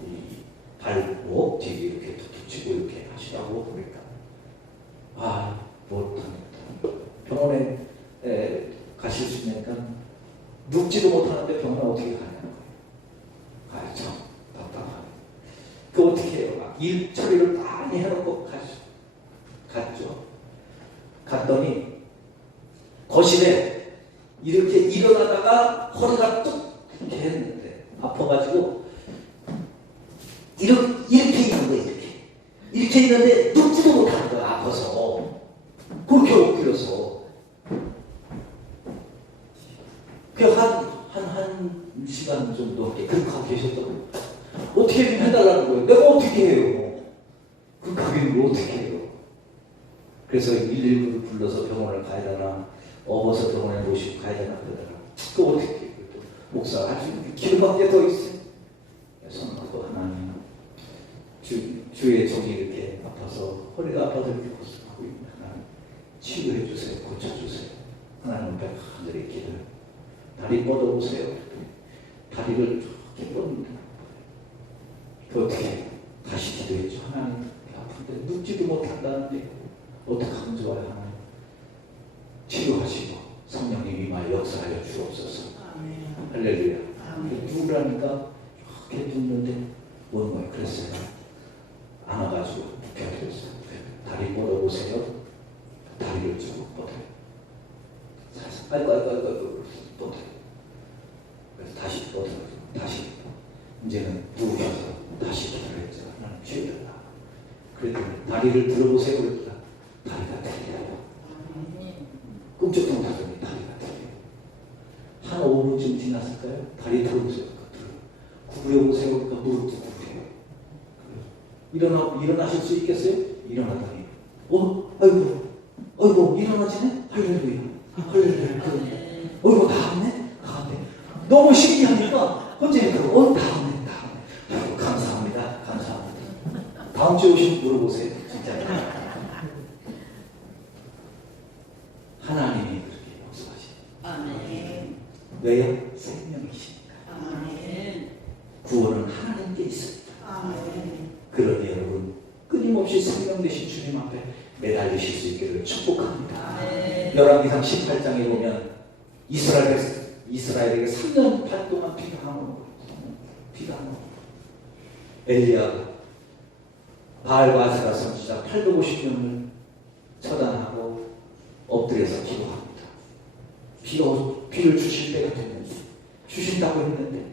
이 발목 뒤에 이렇게 붙이고 이렇게 하시라고 그러니까 못합니다. 병원에 병원에 가실 수 있으니까 눕지도 못하는데 병원에 어떻게 가냐는 거예요. 가야죠. 답답하네. 그 어떻게 해요? 막 일 처리를 많이 해놓고 갔죠. 갔더니 거실에 이렇게 일어나다가 허리가 뚝 이렇게 했는데 아파가지고 이렇게 있는 거예요. 이렇게 있는데 눕지도 못하는 거야. 아파서. 그렇게 엎드려서. 한 시간 정도 그렇게 하고 계셨다고. 어떻게 좀 해달라는 거예요. 내가 어떻게 해요? 그 가게를 어떻게 해요? 그래서 119를 불러서 병원을 가야 되나, 업어서 병원에 모시고 가야 되나 그러다가 그 어떻게 해요? 목사가 할 수 있는 기도밖에 더 있어요. 손 걷고 하나님 주의 종이 이렇게 아파서 허리가 아파서 이렇게 고생하고 있는 하나님 치유해 주세요. 고쳐주세요. 하나님 앞에 간절히 기도해요. 다리 뻗어보세요. 다리를 이렇게 뻗는다. 그 어떻게 다시 기도했죠. 하나님 아픈데 눕지도 못한다는데 어떻게 하면 좋아요. 하나님 치료하시고 성령님이 말 역사하여 주옵소서. 할렐루야. 누구라니까 이렇게 눕는데 뭔 거예요. 그랬어요. 안아가지고 눕혀드렸어요. 다리 뻗어보세요. 다리를 쭉 뻗어요. 아이고 뻗어요. 그래서 다시 뻗어요. 다시 이제는 누우셔서 다시 기도를 했죠. 하나님 치유달라. 그랬더니 다리를 들어보세요. 그랬더니 다리가 들려요. 꿈쩍도 못하더니 다리가 들려요. 한 5분쯤 지났을까요? 다리 들어보세요. 구부려보세요. 그러니까 무릎도 구부려요. 일어나실 수 있겠어요? 일어나더니 아이고 일어나지네? 할렐루야. 어이구 나왔네? 너무 신기하니까 혼자 그러고 나왔네. 아이고 감사합니다. 다음 주에 오시면 물어보세요. 진짜 하나님이 그렇게 역사하시네. 왜요? 생명이시니까. 구원은 하나님께 있습니다. 그러니 여러분 끊임없이 생명 되신 주님 앞에 매달리실 수 있기를 축복합니다. 열왕기상 18장에 보면 이스라엘에게 3년 반 동안 비가 안 오고 엘리야가 바알과 아세라 선지자 850명을 처단하고 엎드려서 기도합니다. 비를 주실 때가 됐는데 주신다고 했는데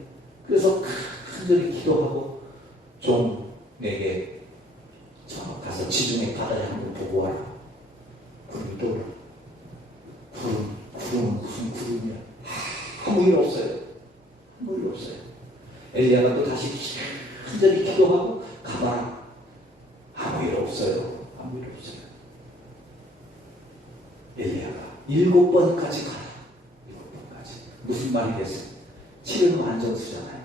그래서 간절히 기도하고 종에게 가서 지중해 바다에 한번 보고 와라. 구름이 떠오르. 구름은 무슨 구름이야? 아무 일 없어요. 엘리야가 또 다시 간절히 기도하고 가봐라. 아무 일 없어요. 엘리야가 7번까지 가라. 7번까지. 무슨 말이겠어요? 7은 완전수잖아요.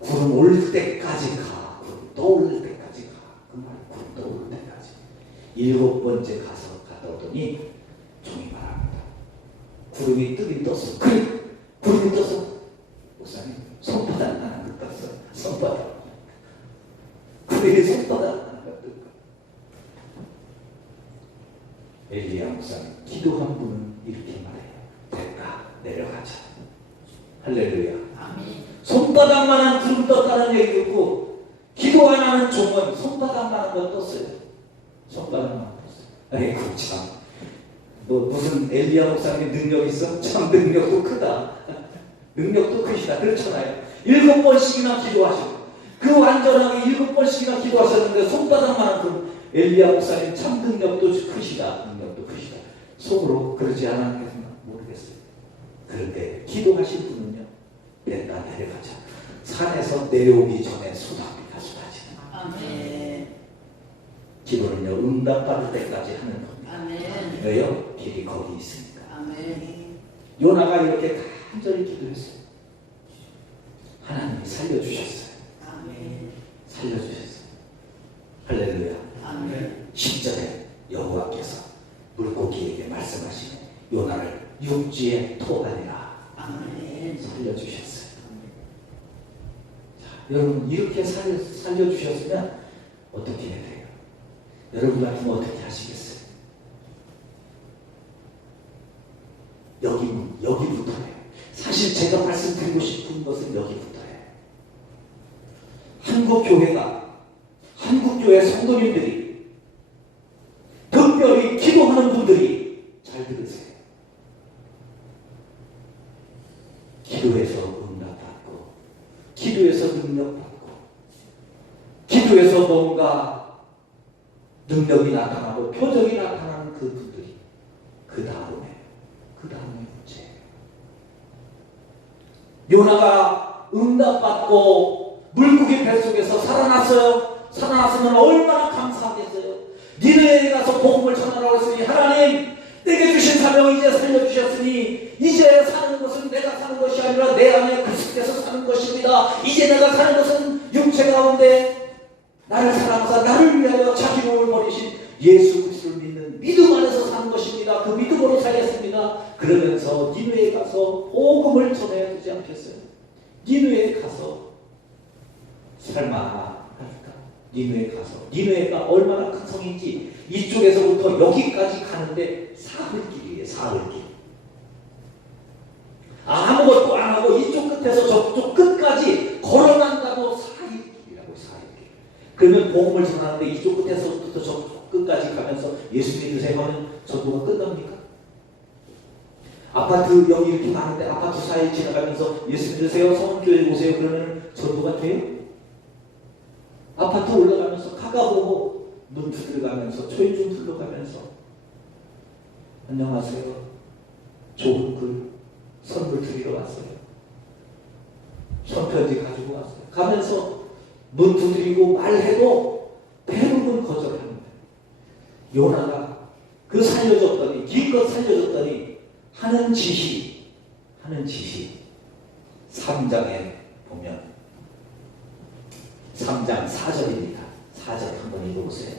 구름 올 때까지 가. 구름 떠오를 때까지 가. 그 말, 구름 떠오를 때까지. 7번째 갔다 오더니 종이 말합니다. 구름이 뜨긴 떴어. 그래, 구름이 떴어. 목사님, 손바닥 하나 떴어. 손바닥. 구름이 손바닥 하나 떴어. 엘리야 목사님, 기도한 분은 이렇게 말해요. 됐다, 내려가자. 할렐루야. 손바닥만한 구름 떴다는 얘기였고 기도 안 하는 종은 손바닥만한 것 떴어요. 손바닥만 떴어요. 아이고 참. 무슨 엘리야 목사님의 능력 있어? 참 능력도 크다. 능력도 크시다. 그렇잖아요. 7번씩이나 기도하시고 그 완전하게 7번씩이나 기도하셨는데 손바닥만한 그 엘리야 목사님 참 능력도 크시다. 속으로 그러지 않았겠나 모르겠어요. 그런데 기도하실 분은요. 됐다 내려가자. 산에서 내려오기 전에 소나비가 쏟아지는 아멘. 기도는요. 응답받을 때까지 하는 겁니다. 아멘. 왜요? 길이 거기 있으니까. 아멘. 요나가 이렇게 간절히 기도했어요. 하나님이 살려주셨어요. 아멘. 살려주셨어요. 할렐루야. 아멘. 10절에 여호와께서 물고기에게 말씀하시네. 요나를 육지에 토하리라. 아멘. 살려주셨어요. 자, 여러분 이렇게 살려주셨으면 어떻게 해야 돼요? 여러분 같으면 어떻게 하시겠어요? 여기부터예요. 사실 제가 말씀드리고 싶은 것은 여기부터예요. 한국교회 성도님들이, 특별히 기도하는 분들이 잘 들으세요. 기도해서 응답받고, 기도해서 능력받고, 기도해서 뭔가 능력이 나타나고 표적이 나타나는 그 분들이 그 다음에 문제예요. 요나가 응답받고 물고기 뱃속에서 살아났어요. 살아났으면 얼마나 감사하겠어요. 니네에 가서 복음을 전하라고 했으니 하나님 내게 주신 사명을 이제 살려주셨으니 이제 사는 것은 내가 사는 것이 아니라 내 안에 그리스도께서 사는 것입니다. 이제 내가 사는 것은 육체 가운데 나를 사랑하사 나를 위하여 자기 몸을 버리신 예수 그리스도를 믿는 믿음 안에서 사는 것입니다. 그 믿음으로 살겠습니다. 그러면서 니느웨에 가서 복음을 전해야 되지 않겠어요? 니느웨에 가서 설마 니느웨가 얼마나 큰 성인지 이쪽에서부터 여기까지 가는데 사흘길이에요. 사흘길. 아무것도 안 하고 이쪽 끝에서 저쪽 끝까지 걸어간다고 사흘길이라고. 사흘길. 그러면 복음을 전하는데 이쪽 끝에서부터 저쪽 끝까지 가면서 예수 믿으세요 하면 전도가 끝납니까? 아파트 여기 이렇게 가는데 아파트 사이 지나가면서 예수 믿으세요 성교회 오세요 그러면 전도가 돼요? 아파트 올라가면서 가가보고 문 두드려가면서 초인 좀 둘러가면서 안녕하세요. 좋은 글 선물 드리러 왔어요. 손편지 가지고 왔어요. 가면서 문 두드리고 말해도 대부분 거절합니다. 요나가 그 살려줬더니 기껏 살려줬더니 하는 짓이 3장에 보면 3장 4절입니다. 4절 한번 읽어보세요.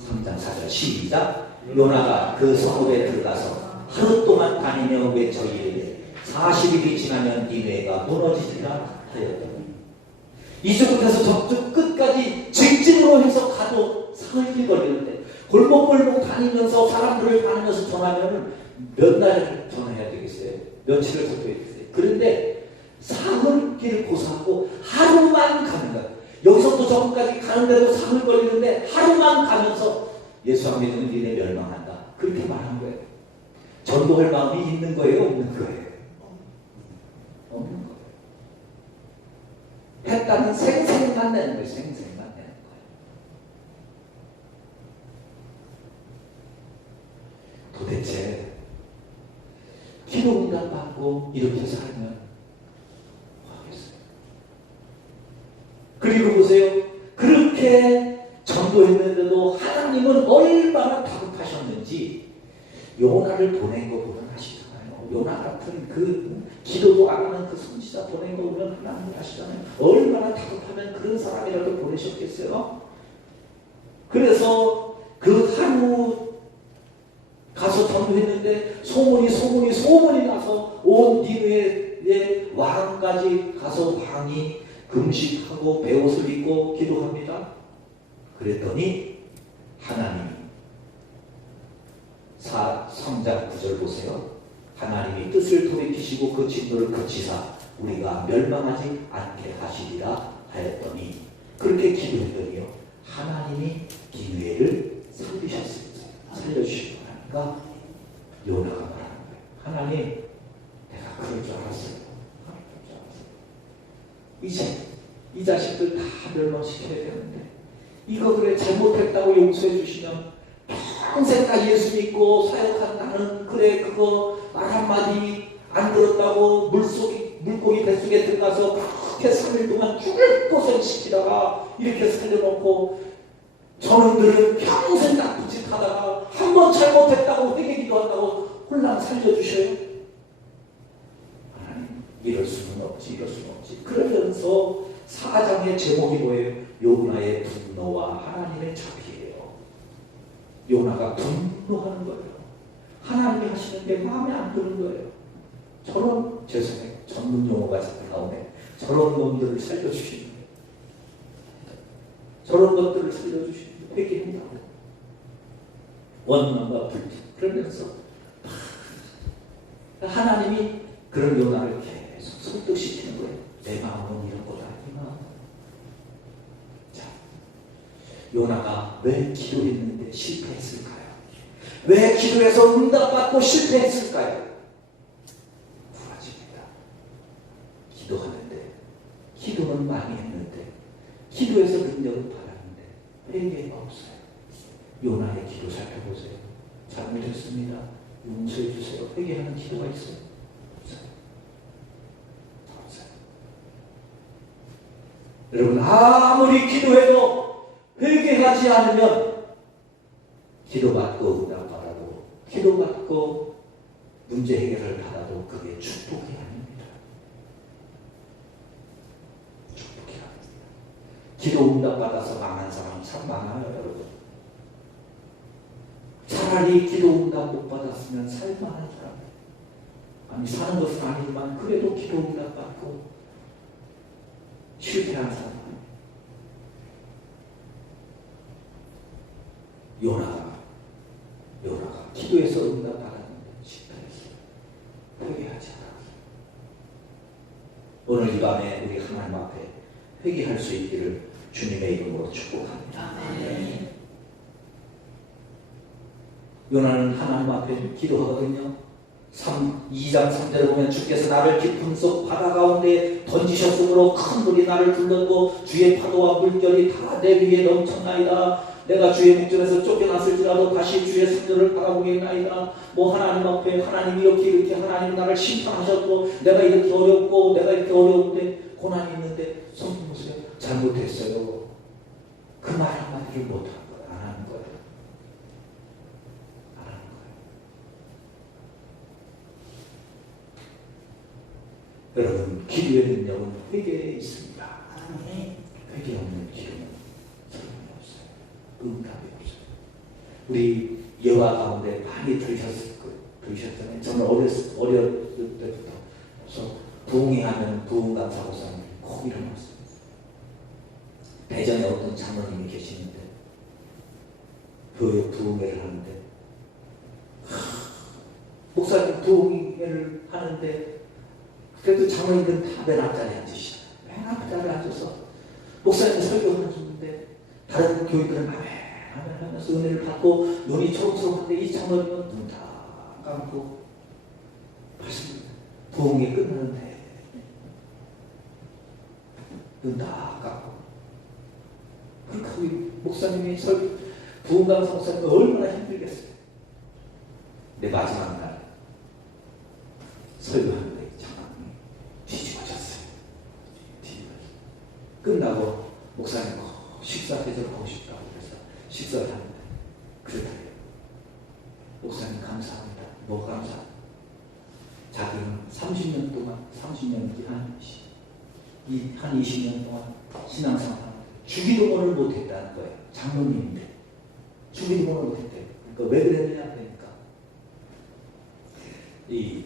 3장 4절 시작. 요나가 그 성읍에 들어가서 하루 동안 다니며 외쳐 이르되 40일이 지나면 니느웨가 무너지리라 하였더니 이쪽부터 저쪽 끝까지 직진으로 해서 가도 사흘이 걸리는데 골목골목 다니면서 사람들을 다니면서 전하면 몇 날을 전해야 되겠어요? 며칠을 전해야 되겠어요? 그런데 사흘길을 고사하고 하루만 가는 거예요. 여기서부터 저기까지 가는데도 사흘 걸리는데 하루만 가면서 예수 안 믿으면 니네 멸망한다. 그렇게 말한 거예요. 전도할 마음이 있는 거예요? 없는 거예요? 없는 거예요. 했다는 생생만 내는 거예요. 생생만 내는 거예요. 도대체 기도 응답 받고 이렇게 살면 하겠어요. 그리고 보세요. 그렇게 전도했는데도 하나님은 얼마나 다급하셨는지 요나를 보낸 거 보면 아시잖아요. 요나 같은 그 기도도 안 하는 그 선지자 보낸 거 보면 하나님 아시잖아요. 얼마나 다급하면 그런 사람이라도 보내셨겠어요. 그래서 그 하루 가서 전도했는데 소문이 나서 온 니느웨의 왕까지 가서 왕이 금식하고 베옷을 입고 기도합니다. 그랬더니 하나님이 3장 9절 보세요. 하나님이 뜻을 돌이키시고 그 진노를 그치사 우리가 멸망하지 않게 하시리라 하였더니 그렇게 기도했더니요 하나님이 니느웨를 살려주시고 하니까 요나가 말하는 거예요. 하나님 내가 그럴 줄 알았어요. 이제 이 자식들 다 멸망시켜야 되는데 이거 그래 잘못했다고 용서해 주시면 평생까지 예수 믿고 사역한 나는 그래 그거 말 한마디 안 들었다고 물고기 뱃속에 들어가서 그렇게 3일 동안 죽을 고생시키다가 이렇게 살려놓고 저놈들은 평생 나쁜 짓 하다가 한 번 잘못했다고 회개기도 한다고 홀랑 살려주셔요? 하나님 이럴 수는 없지. 그러면서 4장의 제목이 뭐예요? 요나의 분노와 하나님의 자비예요. 요나가 분노하는 거예요. 하나님이 하시는 게 마음에 안 드는 거예요. 저런 죄송해요. 전문 용어가 나오네. 저런 놈들을 살려주시는 거예요. 저런 것들을 살려주시는 거예요. 회개한다고. 원망과 불평. 그러면서 하나님이 그런 요나를 계속 설득시키는 거예요. 내 마음은 이런 거다. 이 마음. 자, 요나가 왜 기도했는데 실패했을까요? 왜 기도해서 응답받고 실패했을까요? 두 가지입니다. 기도하는데, 기도는 많이 했는데, 기도에서 능력을 받았는데 회개가 없어요. 요나의 기도 살펴보세요. 잘못했습니다. 용서해 주세요. 회개하는 기도가 있어요? 없어요. 없어요. 여러분, 아무리 기도해도 회개하지 않으면 기도받고 응답받아도, 기도받고 문제 해결을 받아도 그게 축복이 아닙니다. 축복이 아닙니다. 기도 응답받아서 망한 사람 참 많아요, 여러분. 차라리 기도 응답 못 받았으면 살만한 사람. 아니, 사는 것은 아니지만 그래도 기도 응답 받고 실패한 사람. 요나가 기도에서 응답 받았는데 실패했어요. 회개하지 않았어요. 오늘 이 밤에 우리 하나님 앞에 회개할 수 있기를 주님의 이름으로 축복합니다. 아멘. 요나는 하나님 앞에 기도하거든요. 2장 3절에 보면 주께서 나를 깊은 속 바다 가운데 던지셨으므로 큰 물이 나를 둘렀고 주의 파도와 물결이 다 내 위에 넘쳤나이다. 내가 주의 목전에서 쫓겨났을지라도 다시 주의 성전을 바라보겠나이다. 뭐 하나님 앞에 하나님이 이렇게 하나님 나를 심판하셨고 내가 이렇게 어렵고 내가 이렇게 어려운데 고난이 있는데 성경 보세요. 잘못했어요. 그 말 한마디를 못한 거예요. 안 하는 거예요. 안 하는 거예요. 여러분, 기도의 능력은 회개에 있습니다. 회개 없는 기도는 소용이 없어요. 응답이 없어요. 우리 예화 가운데 많이 들으셨을 거예요. 들으셨잖아요. 저는 어렸을 때부터 그래서 부흥회하면 부흥감사고사는 꼭 일어났어요. 대전에 어떤 장로님이 계시는데 교회 부흥회를 하는데 목사님 부흥회를 하는데 그래도 장로님들은 다 맨 앞자리에 앉으시잖아요. 맨 앞자리에 앉아서 목사님 설교를 해주는데 다른 교인들은 아멘 하면서 은혜를 받고 눈이 초롱초롱한데 이 장로님은 눈 다 감고 말씀 부흥회 끝나는데 눈 다 감고 그 목사님이 부흥강 목사님이 얼마나 힘들겠어요. 내 마지막 날 설교하는데 장로님이 뒤집어졌어요. 끝나고 목사님 식사 대접을 하고 싶다고 그래서 식사를 하는데 그렇다고요. 목사님 감사합니다. 뭐 감사합니다. 자기는 30년 동안 30년인지 한 20년 동안 신앙생활 주기도문을 못했다는 거예요. 장로님인데 주기도문을 못했대요. 그러니까 왜 그랬느냐 그러니까 이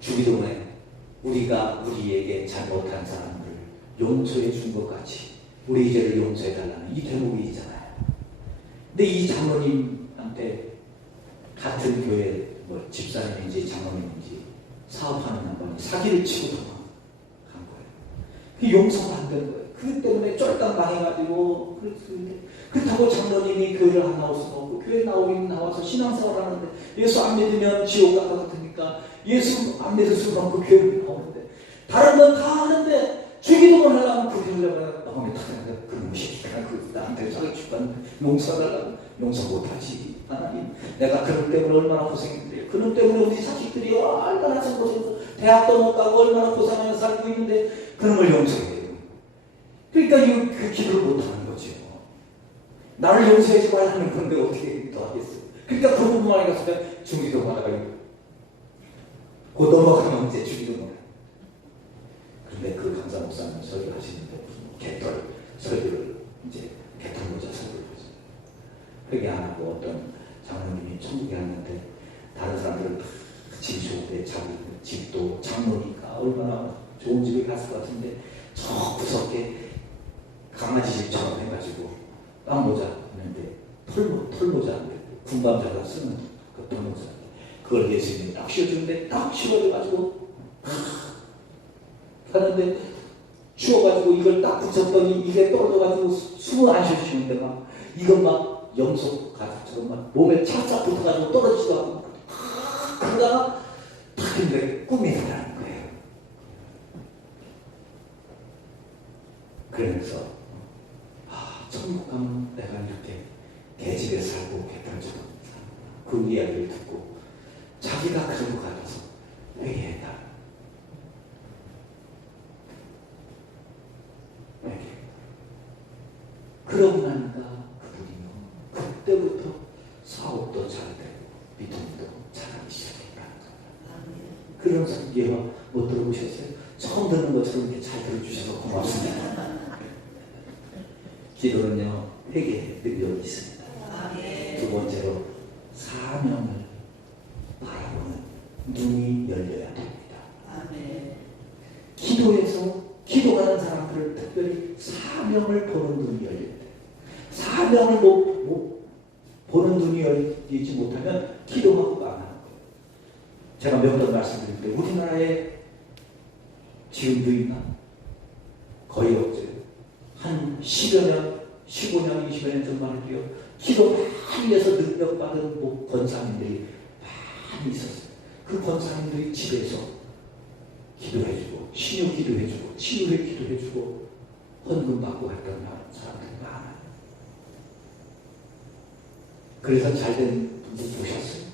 주기도문에 우리가 우리에게 잘못한 사람을 용서해 준 것 같이 우리 죄를 용서해 달라는 이 대목이 있잖아요. 근데 이 장로님한테 같은 교회 뭐 집사님인지 장로님인지 사업하는 양반이 사기를 치고 도망간 거예요. 그 용서가 안 된 거예요. 그 때문에 쫄딱 망해가지고 그렇다고 장로님이 교회를 안 나올 수는 없고 교회 나오긴 나와서 신앙생활을 하는데 예수 안 믿으면 지옥 갈 것 같으니까 예수 안 믿을 수는 없고 교회를 나오는데 다른 건 다 하는데 주기도문 하려면 그 교회를 마음에 타는데 그놈의 새끼가 나한테 자기 주관 용서하려고 용서 못하지. 하나님 내가 그놈 때문에 얼마나 고생했는데 그놈 때문에 우리 자식들이 얼마나 고생해서 대학도 못 가고 얼마나 고생하면서 살고 있는데 그놈을 용서해요. 그러니까 그 기도를 못하는 거죠. 나를 용서하지 말라는 건데 어떻게 더 하겠어요. 그러니까 그 부분만에 가서 주기도 하다가 곧 넘어가면 이제 주기도 하다가 그런데 그 강사 목사님 설교하시는데 개털 설교를 이제 개털 모자 설교를 하죠. 회개 안 하고 어떤 장로님이 천국에 왔는데 다른 사람들은 다 집이 좋은데 자기 집도 장로니까 얼마나 좋은 집에 갔을 것 같은데 저 구석에 강아지 집처럼 해가지고 땀 모자 있는데 털모자 군밤자가 쓰는 그 털모자 그걸 예수님이 딱 씌워주는데 딱 씌워줘가지고 하는데 씌워가지고 이걸 딱 붙였더니 이게 떨어져가지고 숨을 안 쉬시는데 막 이건 막 염소 가죽처럼 막 몸에 착착 붙어가지고 떨어지지도 않고 그러다가 탁 했는데 꿈이 나는 거예요. 그러면서 천국 가면 내가 이렇게 계집에 살고 개털처럼 그 이야기를 듣고 자기가 그러고 가서 회개했다. 회개. 그러고 나니까 그분이요 그때부터 사업도 잘 되고 믿음도 잘하기 시작했다는 거예요. 그런 설교와 못 들어보셨어요? 처음 듣는 것처럼 이렇게 잘 들어주셔서 고맙습니다. 기도는요 회개의 능력이 있습니다. 두 번째로 사명을 바라보는 눈이 열려야 됩니다. 기도에서 기도하는 사람들을 특별히 사명을 보는 눈이 열려야 돼요. 사명을 보는 눈이 열리지 못하면 기도하고 망하는 거예요. 제가 몇 번 말씀드렸는데 우리나라에 지금도 있나? 거의 없어요. 한 10여 년, 15년, 20여 년 전만 해도요. 기도 많이 해서 능력받은 권사님들이 많이 있었어요. 그 권사님들이 집에서 기도해주고 신유 기도해주고 치유회 기도해주고 헌금 받고 했던 사람들이 많아요. 그래서 잘된 분들 보셨어요?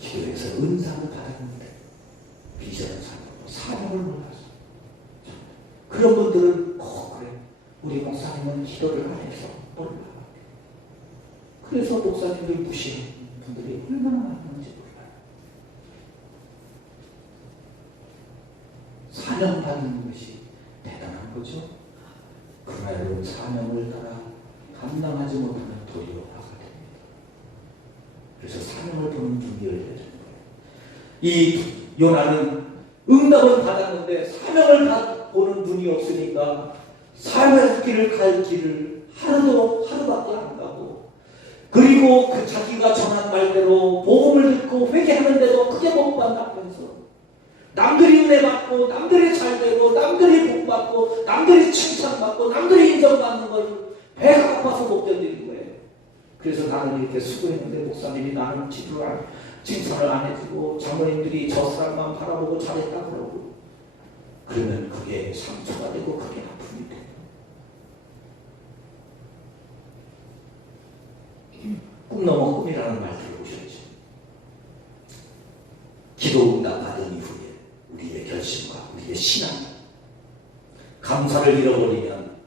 기도해서 은사를 받았는데 비전을 살고 사명을 몰랐어. 그런 분들은 그래 우리 목사님은 기도를 안 해서 몰라. 그래서 목사님들 무시하는 분들이 얼마나 많은지 몰라요. 사명 받는 것이 대단한 거죠. 그러나 여러분 사명을 따라 감당하지 못하면 도리어가가 됩니다. 그래서 사명을 보는 눈이 열려야 되는 거예요. 이 요나는 응답을 받았는데 사명을 보는 눈이 없으니까 삶의 길을 갈 길을 하루밖에 안 가고 그리고 그 자기가 전한 말대로 복음을 듣고 회개하는데도 크게 못 받다면서 남들이 은혜 받고 남들이 잘 되고 남들이 복 받고 남들이 칭찬받고 남들이 인정받는 걸 배가 아파서 못 견디는 거예요. 그래서 나는 이렇게 수고했는데 목사님이 나는 칭찬을 안 해주고 장로님들이 저 사람만 바라보고 잘했다 그러고 그러면 그게 상처가 되고 그게 아픔이 돼요. 꿈 넘어 꿈이라는 말 들어보셨죠? 기도 응답 받은 이후에 우리의 결심과 우리의 신앙 감사를 잃어버리면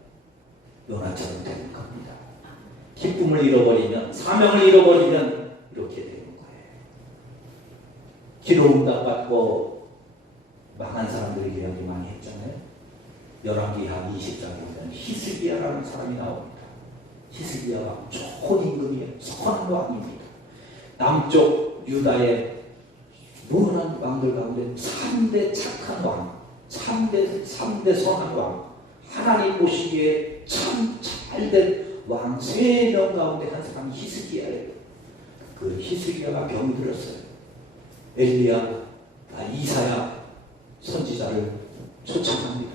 요나처럼 되는 겁니다. 기쁨을 잃어버리면 사명을 잃어버리면 이렇게 되는 거예요. 기도 응답 받고 망한 사람들이 이야기 많이 했잖아요. 열왕기하 20장에 보면 히스기야라는 사람이 나옵니다. 히스기야가 좋은 임금이에요. 선한 왕입니다. 남쪽 유다의 무능한 왕들 가운데 3대 착한 왕, 3대 선한 왕, 하나님 보시기에 참 잘된 왕 3명 가운데 한 사람이 히스기야예요. 그 히스기야가 병이 들었어요. 이사야 선지자를 초청합니다.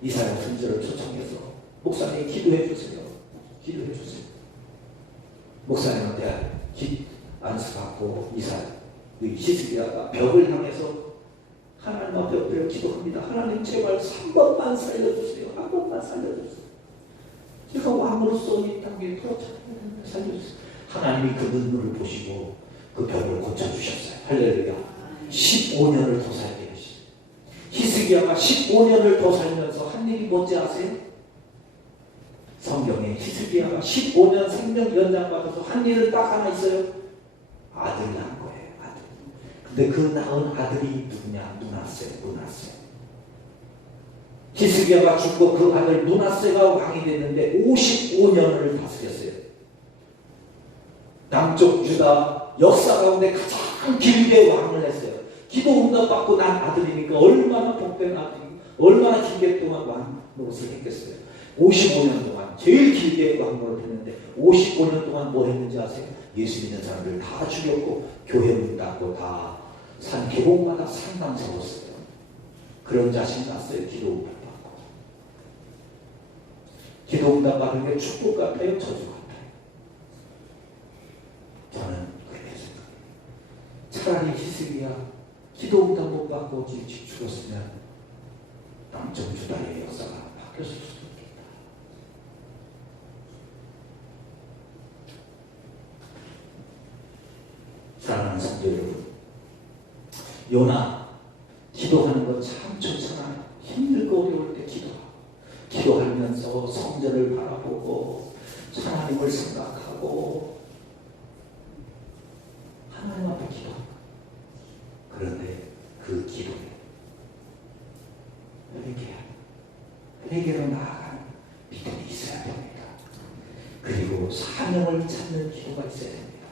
이사야 선지자를 초청해서 목사님 기도해 주세요. 기도해 주세요. 목사님한테 안수받고 히스기야가 벽을 향해서 하나님 앞에 엎드려 기도합니다. 하나님 제발 3번만 살려주세요. 한 번만 살려주세요. 제가 왕으로서 이 땅에 돌아다니는데 살려주세요. 하나님이 그 눈물을 보시고 그 벽을 고쳐주셨어요. 할렐루야. 15년을 더 살게 하시죠. 히스기야가 15년을 더 살면서 한 일이 뭔지 아세요? 성경에 히스기야가 15년 생명 연장받아서 한 일은 딱 하나 있어요. 아들 낳은 거예요. 아들. 근데 그 낳은 아들이 누구냐? 므낫세. 히스기야가 죽고 그 아들 므낫세가 왕이 됐는데 55년을 다스렸어요. 남쪽 유다 역사 가운데 가장 길게 왕을 했어요. 기도 응답 받고 난 아들이니까 얼마나 복된 아들이고 얼마나 길게 동안 왕 노릇을 했겠어요. 55년 동안 동안 제일 길게 광고를 했는데 55년 동안 뭐 했는지 아세요? 예수 믿는 사람들 다 죽였고 교회 문 닫고 다 산 개봉마다 상당 세웠어요. 그런 자신 났어요. 기도 응답 받고. 기도 응답 받는 게 축복 같아요? 저주 같아요? 저는 그렇게 생각해요. 차라리 히스기야 기도 응답 못 받고 일찍 죽었으면 남정주다의 역사가 바뀌었을 수도 있겠다. 사랑하는 성도 여러분, 요나 기도하는 건 참 좋잖아요. 힘들고 어려울 때 기도하면서 성전을 바라보고 하나님을 생각하고 하나님 앞에 기도합니다. 그런데 그 기도에 회개로 나아가는 믿음이 있어야 됩니다. 그리고 사명을 찾는 기도가 있어야 됩니다.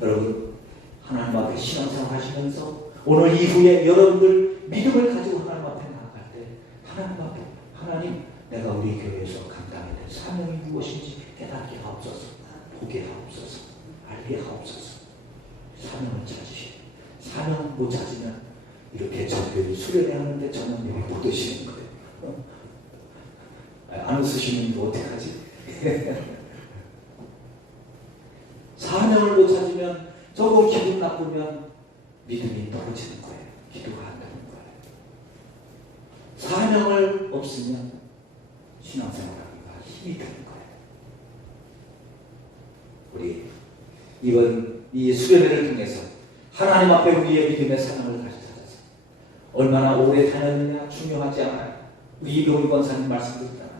여러분, 하나님 앞에 신앙생활 하시면서 오늘 이후에 여러분들 믿음을 가지고 하나님 앞에 나아갈 때 하나님 앞에 하나님, 내가 우리 교회에서 감당해야 될 사명이 무엇인지 깨닫게 하옵소서, 보게 하옵소서, 알게 하옵소서. 사명을 찾으시오. 사명 못 찾으면 이렇게 전교를 수련회 하는데 저는 여기 못 오시는 거예요. 안 웃으시는 거 어떡하지? 사명을 못 찾으면 조금 기분 나쁘면 믿음이 떨어지는 거예요. 기도가 안 되는 거예요. 사명을 없으면 신앙생활하기가 힘이 드는 거예요. 우리 이번 이 수련회를 통해서 하나님 앞에 우리의 믿음의 사명을 다시 찾아서 얼마나 오래 다녔느냐 중요하지 않아요. 우리 이병훈 권사님 말씀드렸잖아요.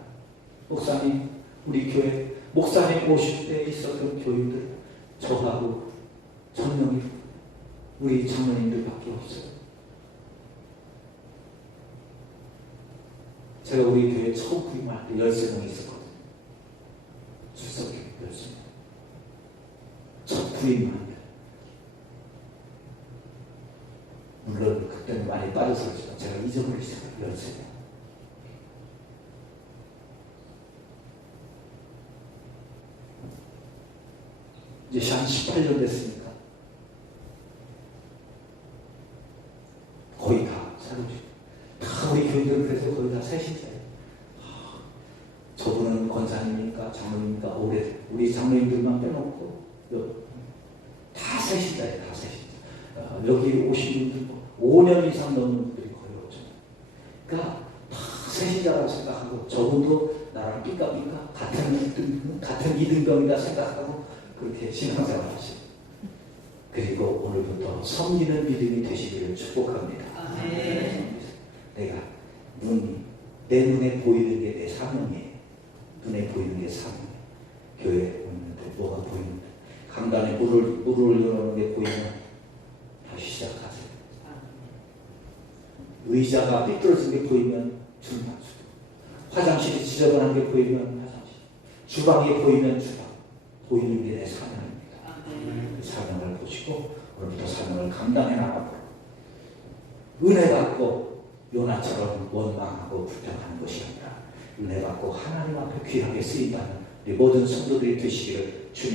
목사님, 우리 교회 목사님 오실 때 있었던 교인들 저하고 전명이 우리 장로님들밖에 없어요. 제가 우리 교회 처음 부임할 때 13명이 있었거든요. 출석교회 13명. 첫 부임할 때. 물론 그때는 많이 빠져서 그렇지만 제가 잊어버리셨어요. 13명. 이제 한 18년 됐으니까 거의 다 새로지. 다 우리 교인들 그래서 거의 다 새신자예요. 저분은 권사님입니까? 장로님입니까? 오래 우리 장로님들만 빼놓고 다 새신자예요. 다 새신자. 여기 오신 분들 5년 이상 넘는 분들이 거의 없죠. 그러니까 다 새신자라고 생각하고 저분도 나랑 삐까삐까 같은 이등병이다 생각하고 그렇게 신앙생활 하시고, 그리고 오늘부터 섬기는 믿음이 되시기를 축복합니다. 내가 내 눈에 보이는 게 내 사명이에요. 눈에 보이는 게 사명이에요. 교회 오는데 뭐가 보이는데 강단에 물을 열어놓는 게 보이면 다시 시작하세요. 의자가 삐뚤어진 게 보이면 줄만 주고, 화장실이 지저분한 게 보이면 화장실, 주방이 보이면 주방, 보이는 게 내 사명입니다. 그 사명을 보시고 오늘부터 사명을 감당해 나가고, 은혜 받고 요나처럼 원망하고 불평하는 것이 아니라 은혜 받고 하나님 앞에 귀하게 쓰인다는 우리 모든 성도들이 되시기를 주님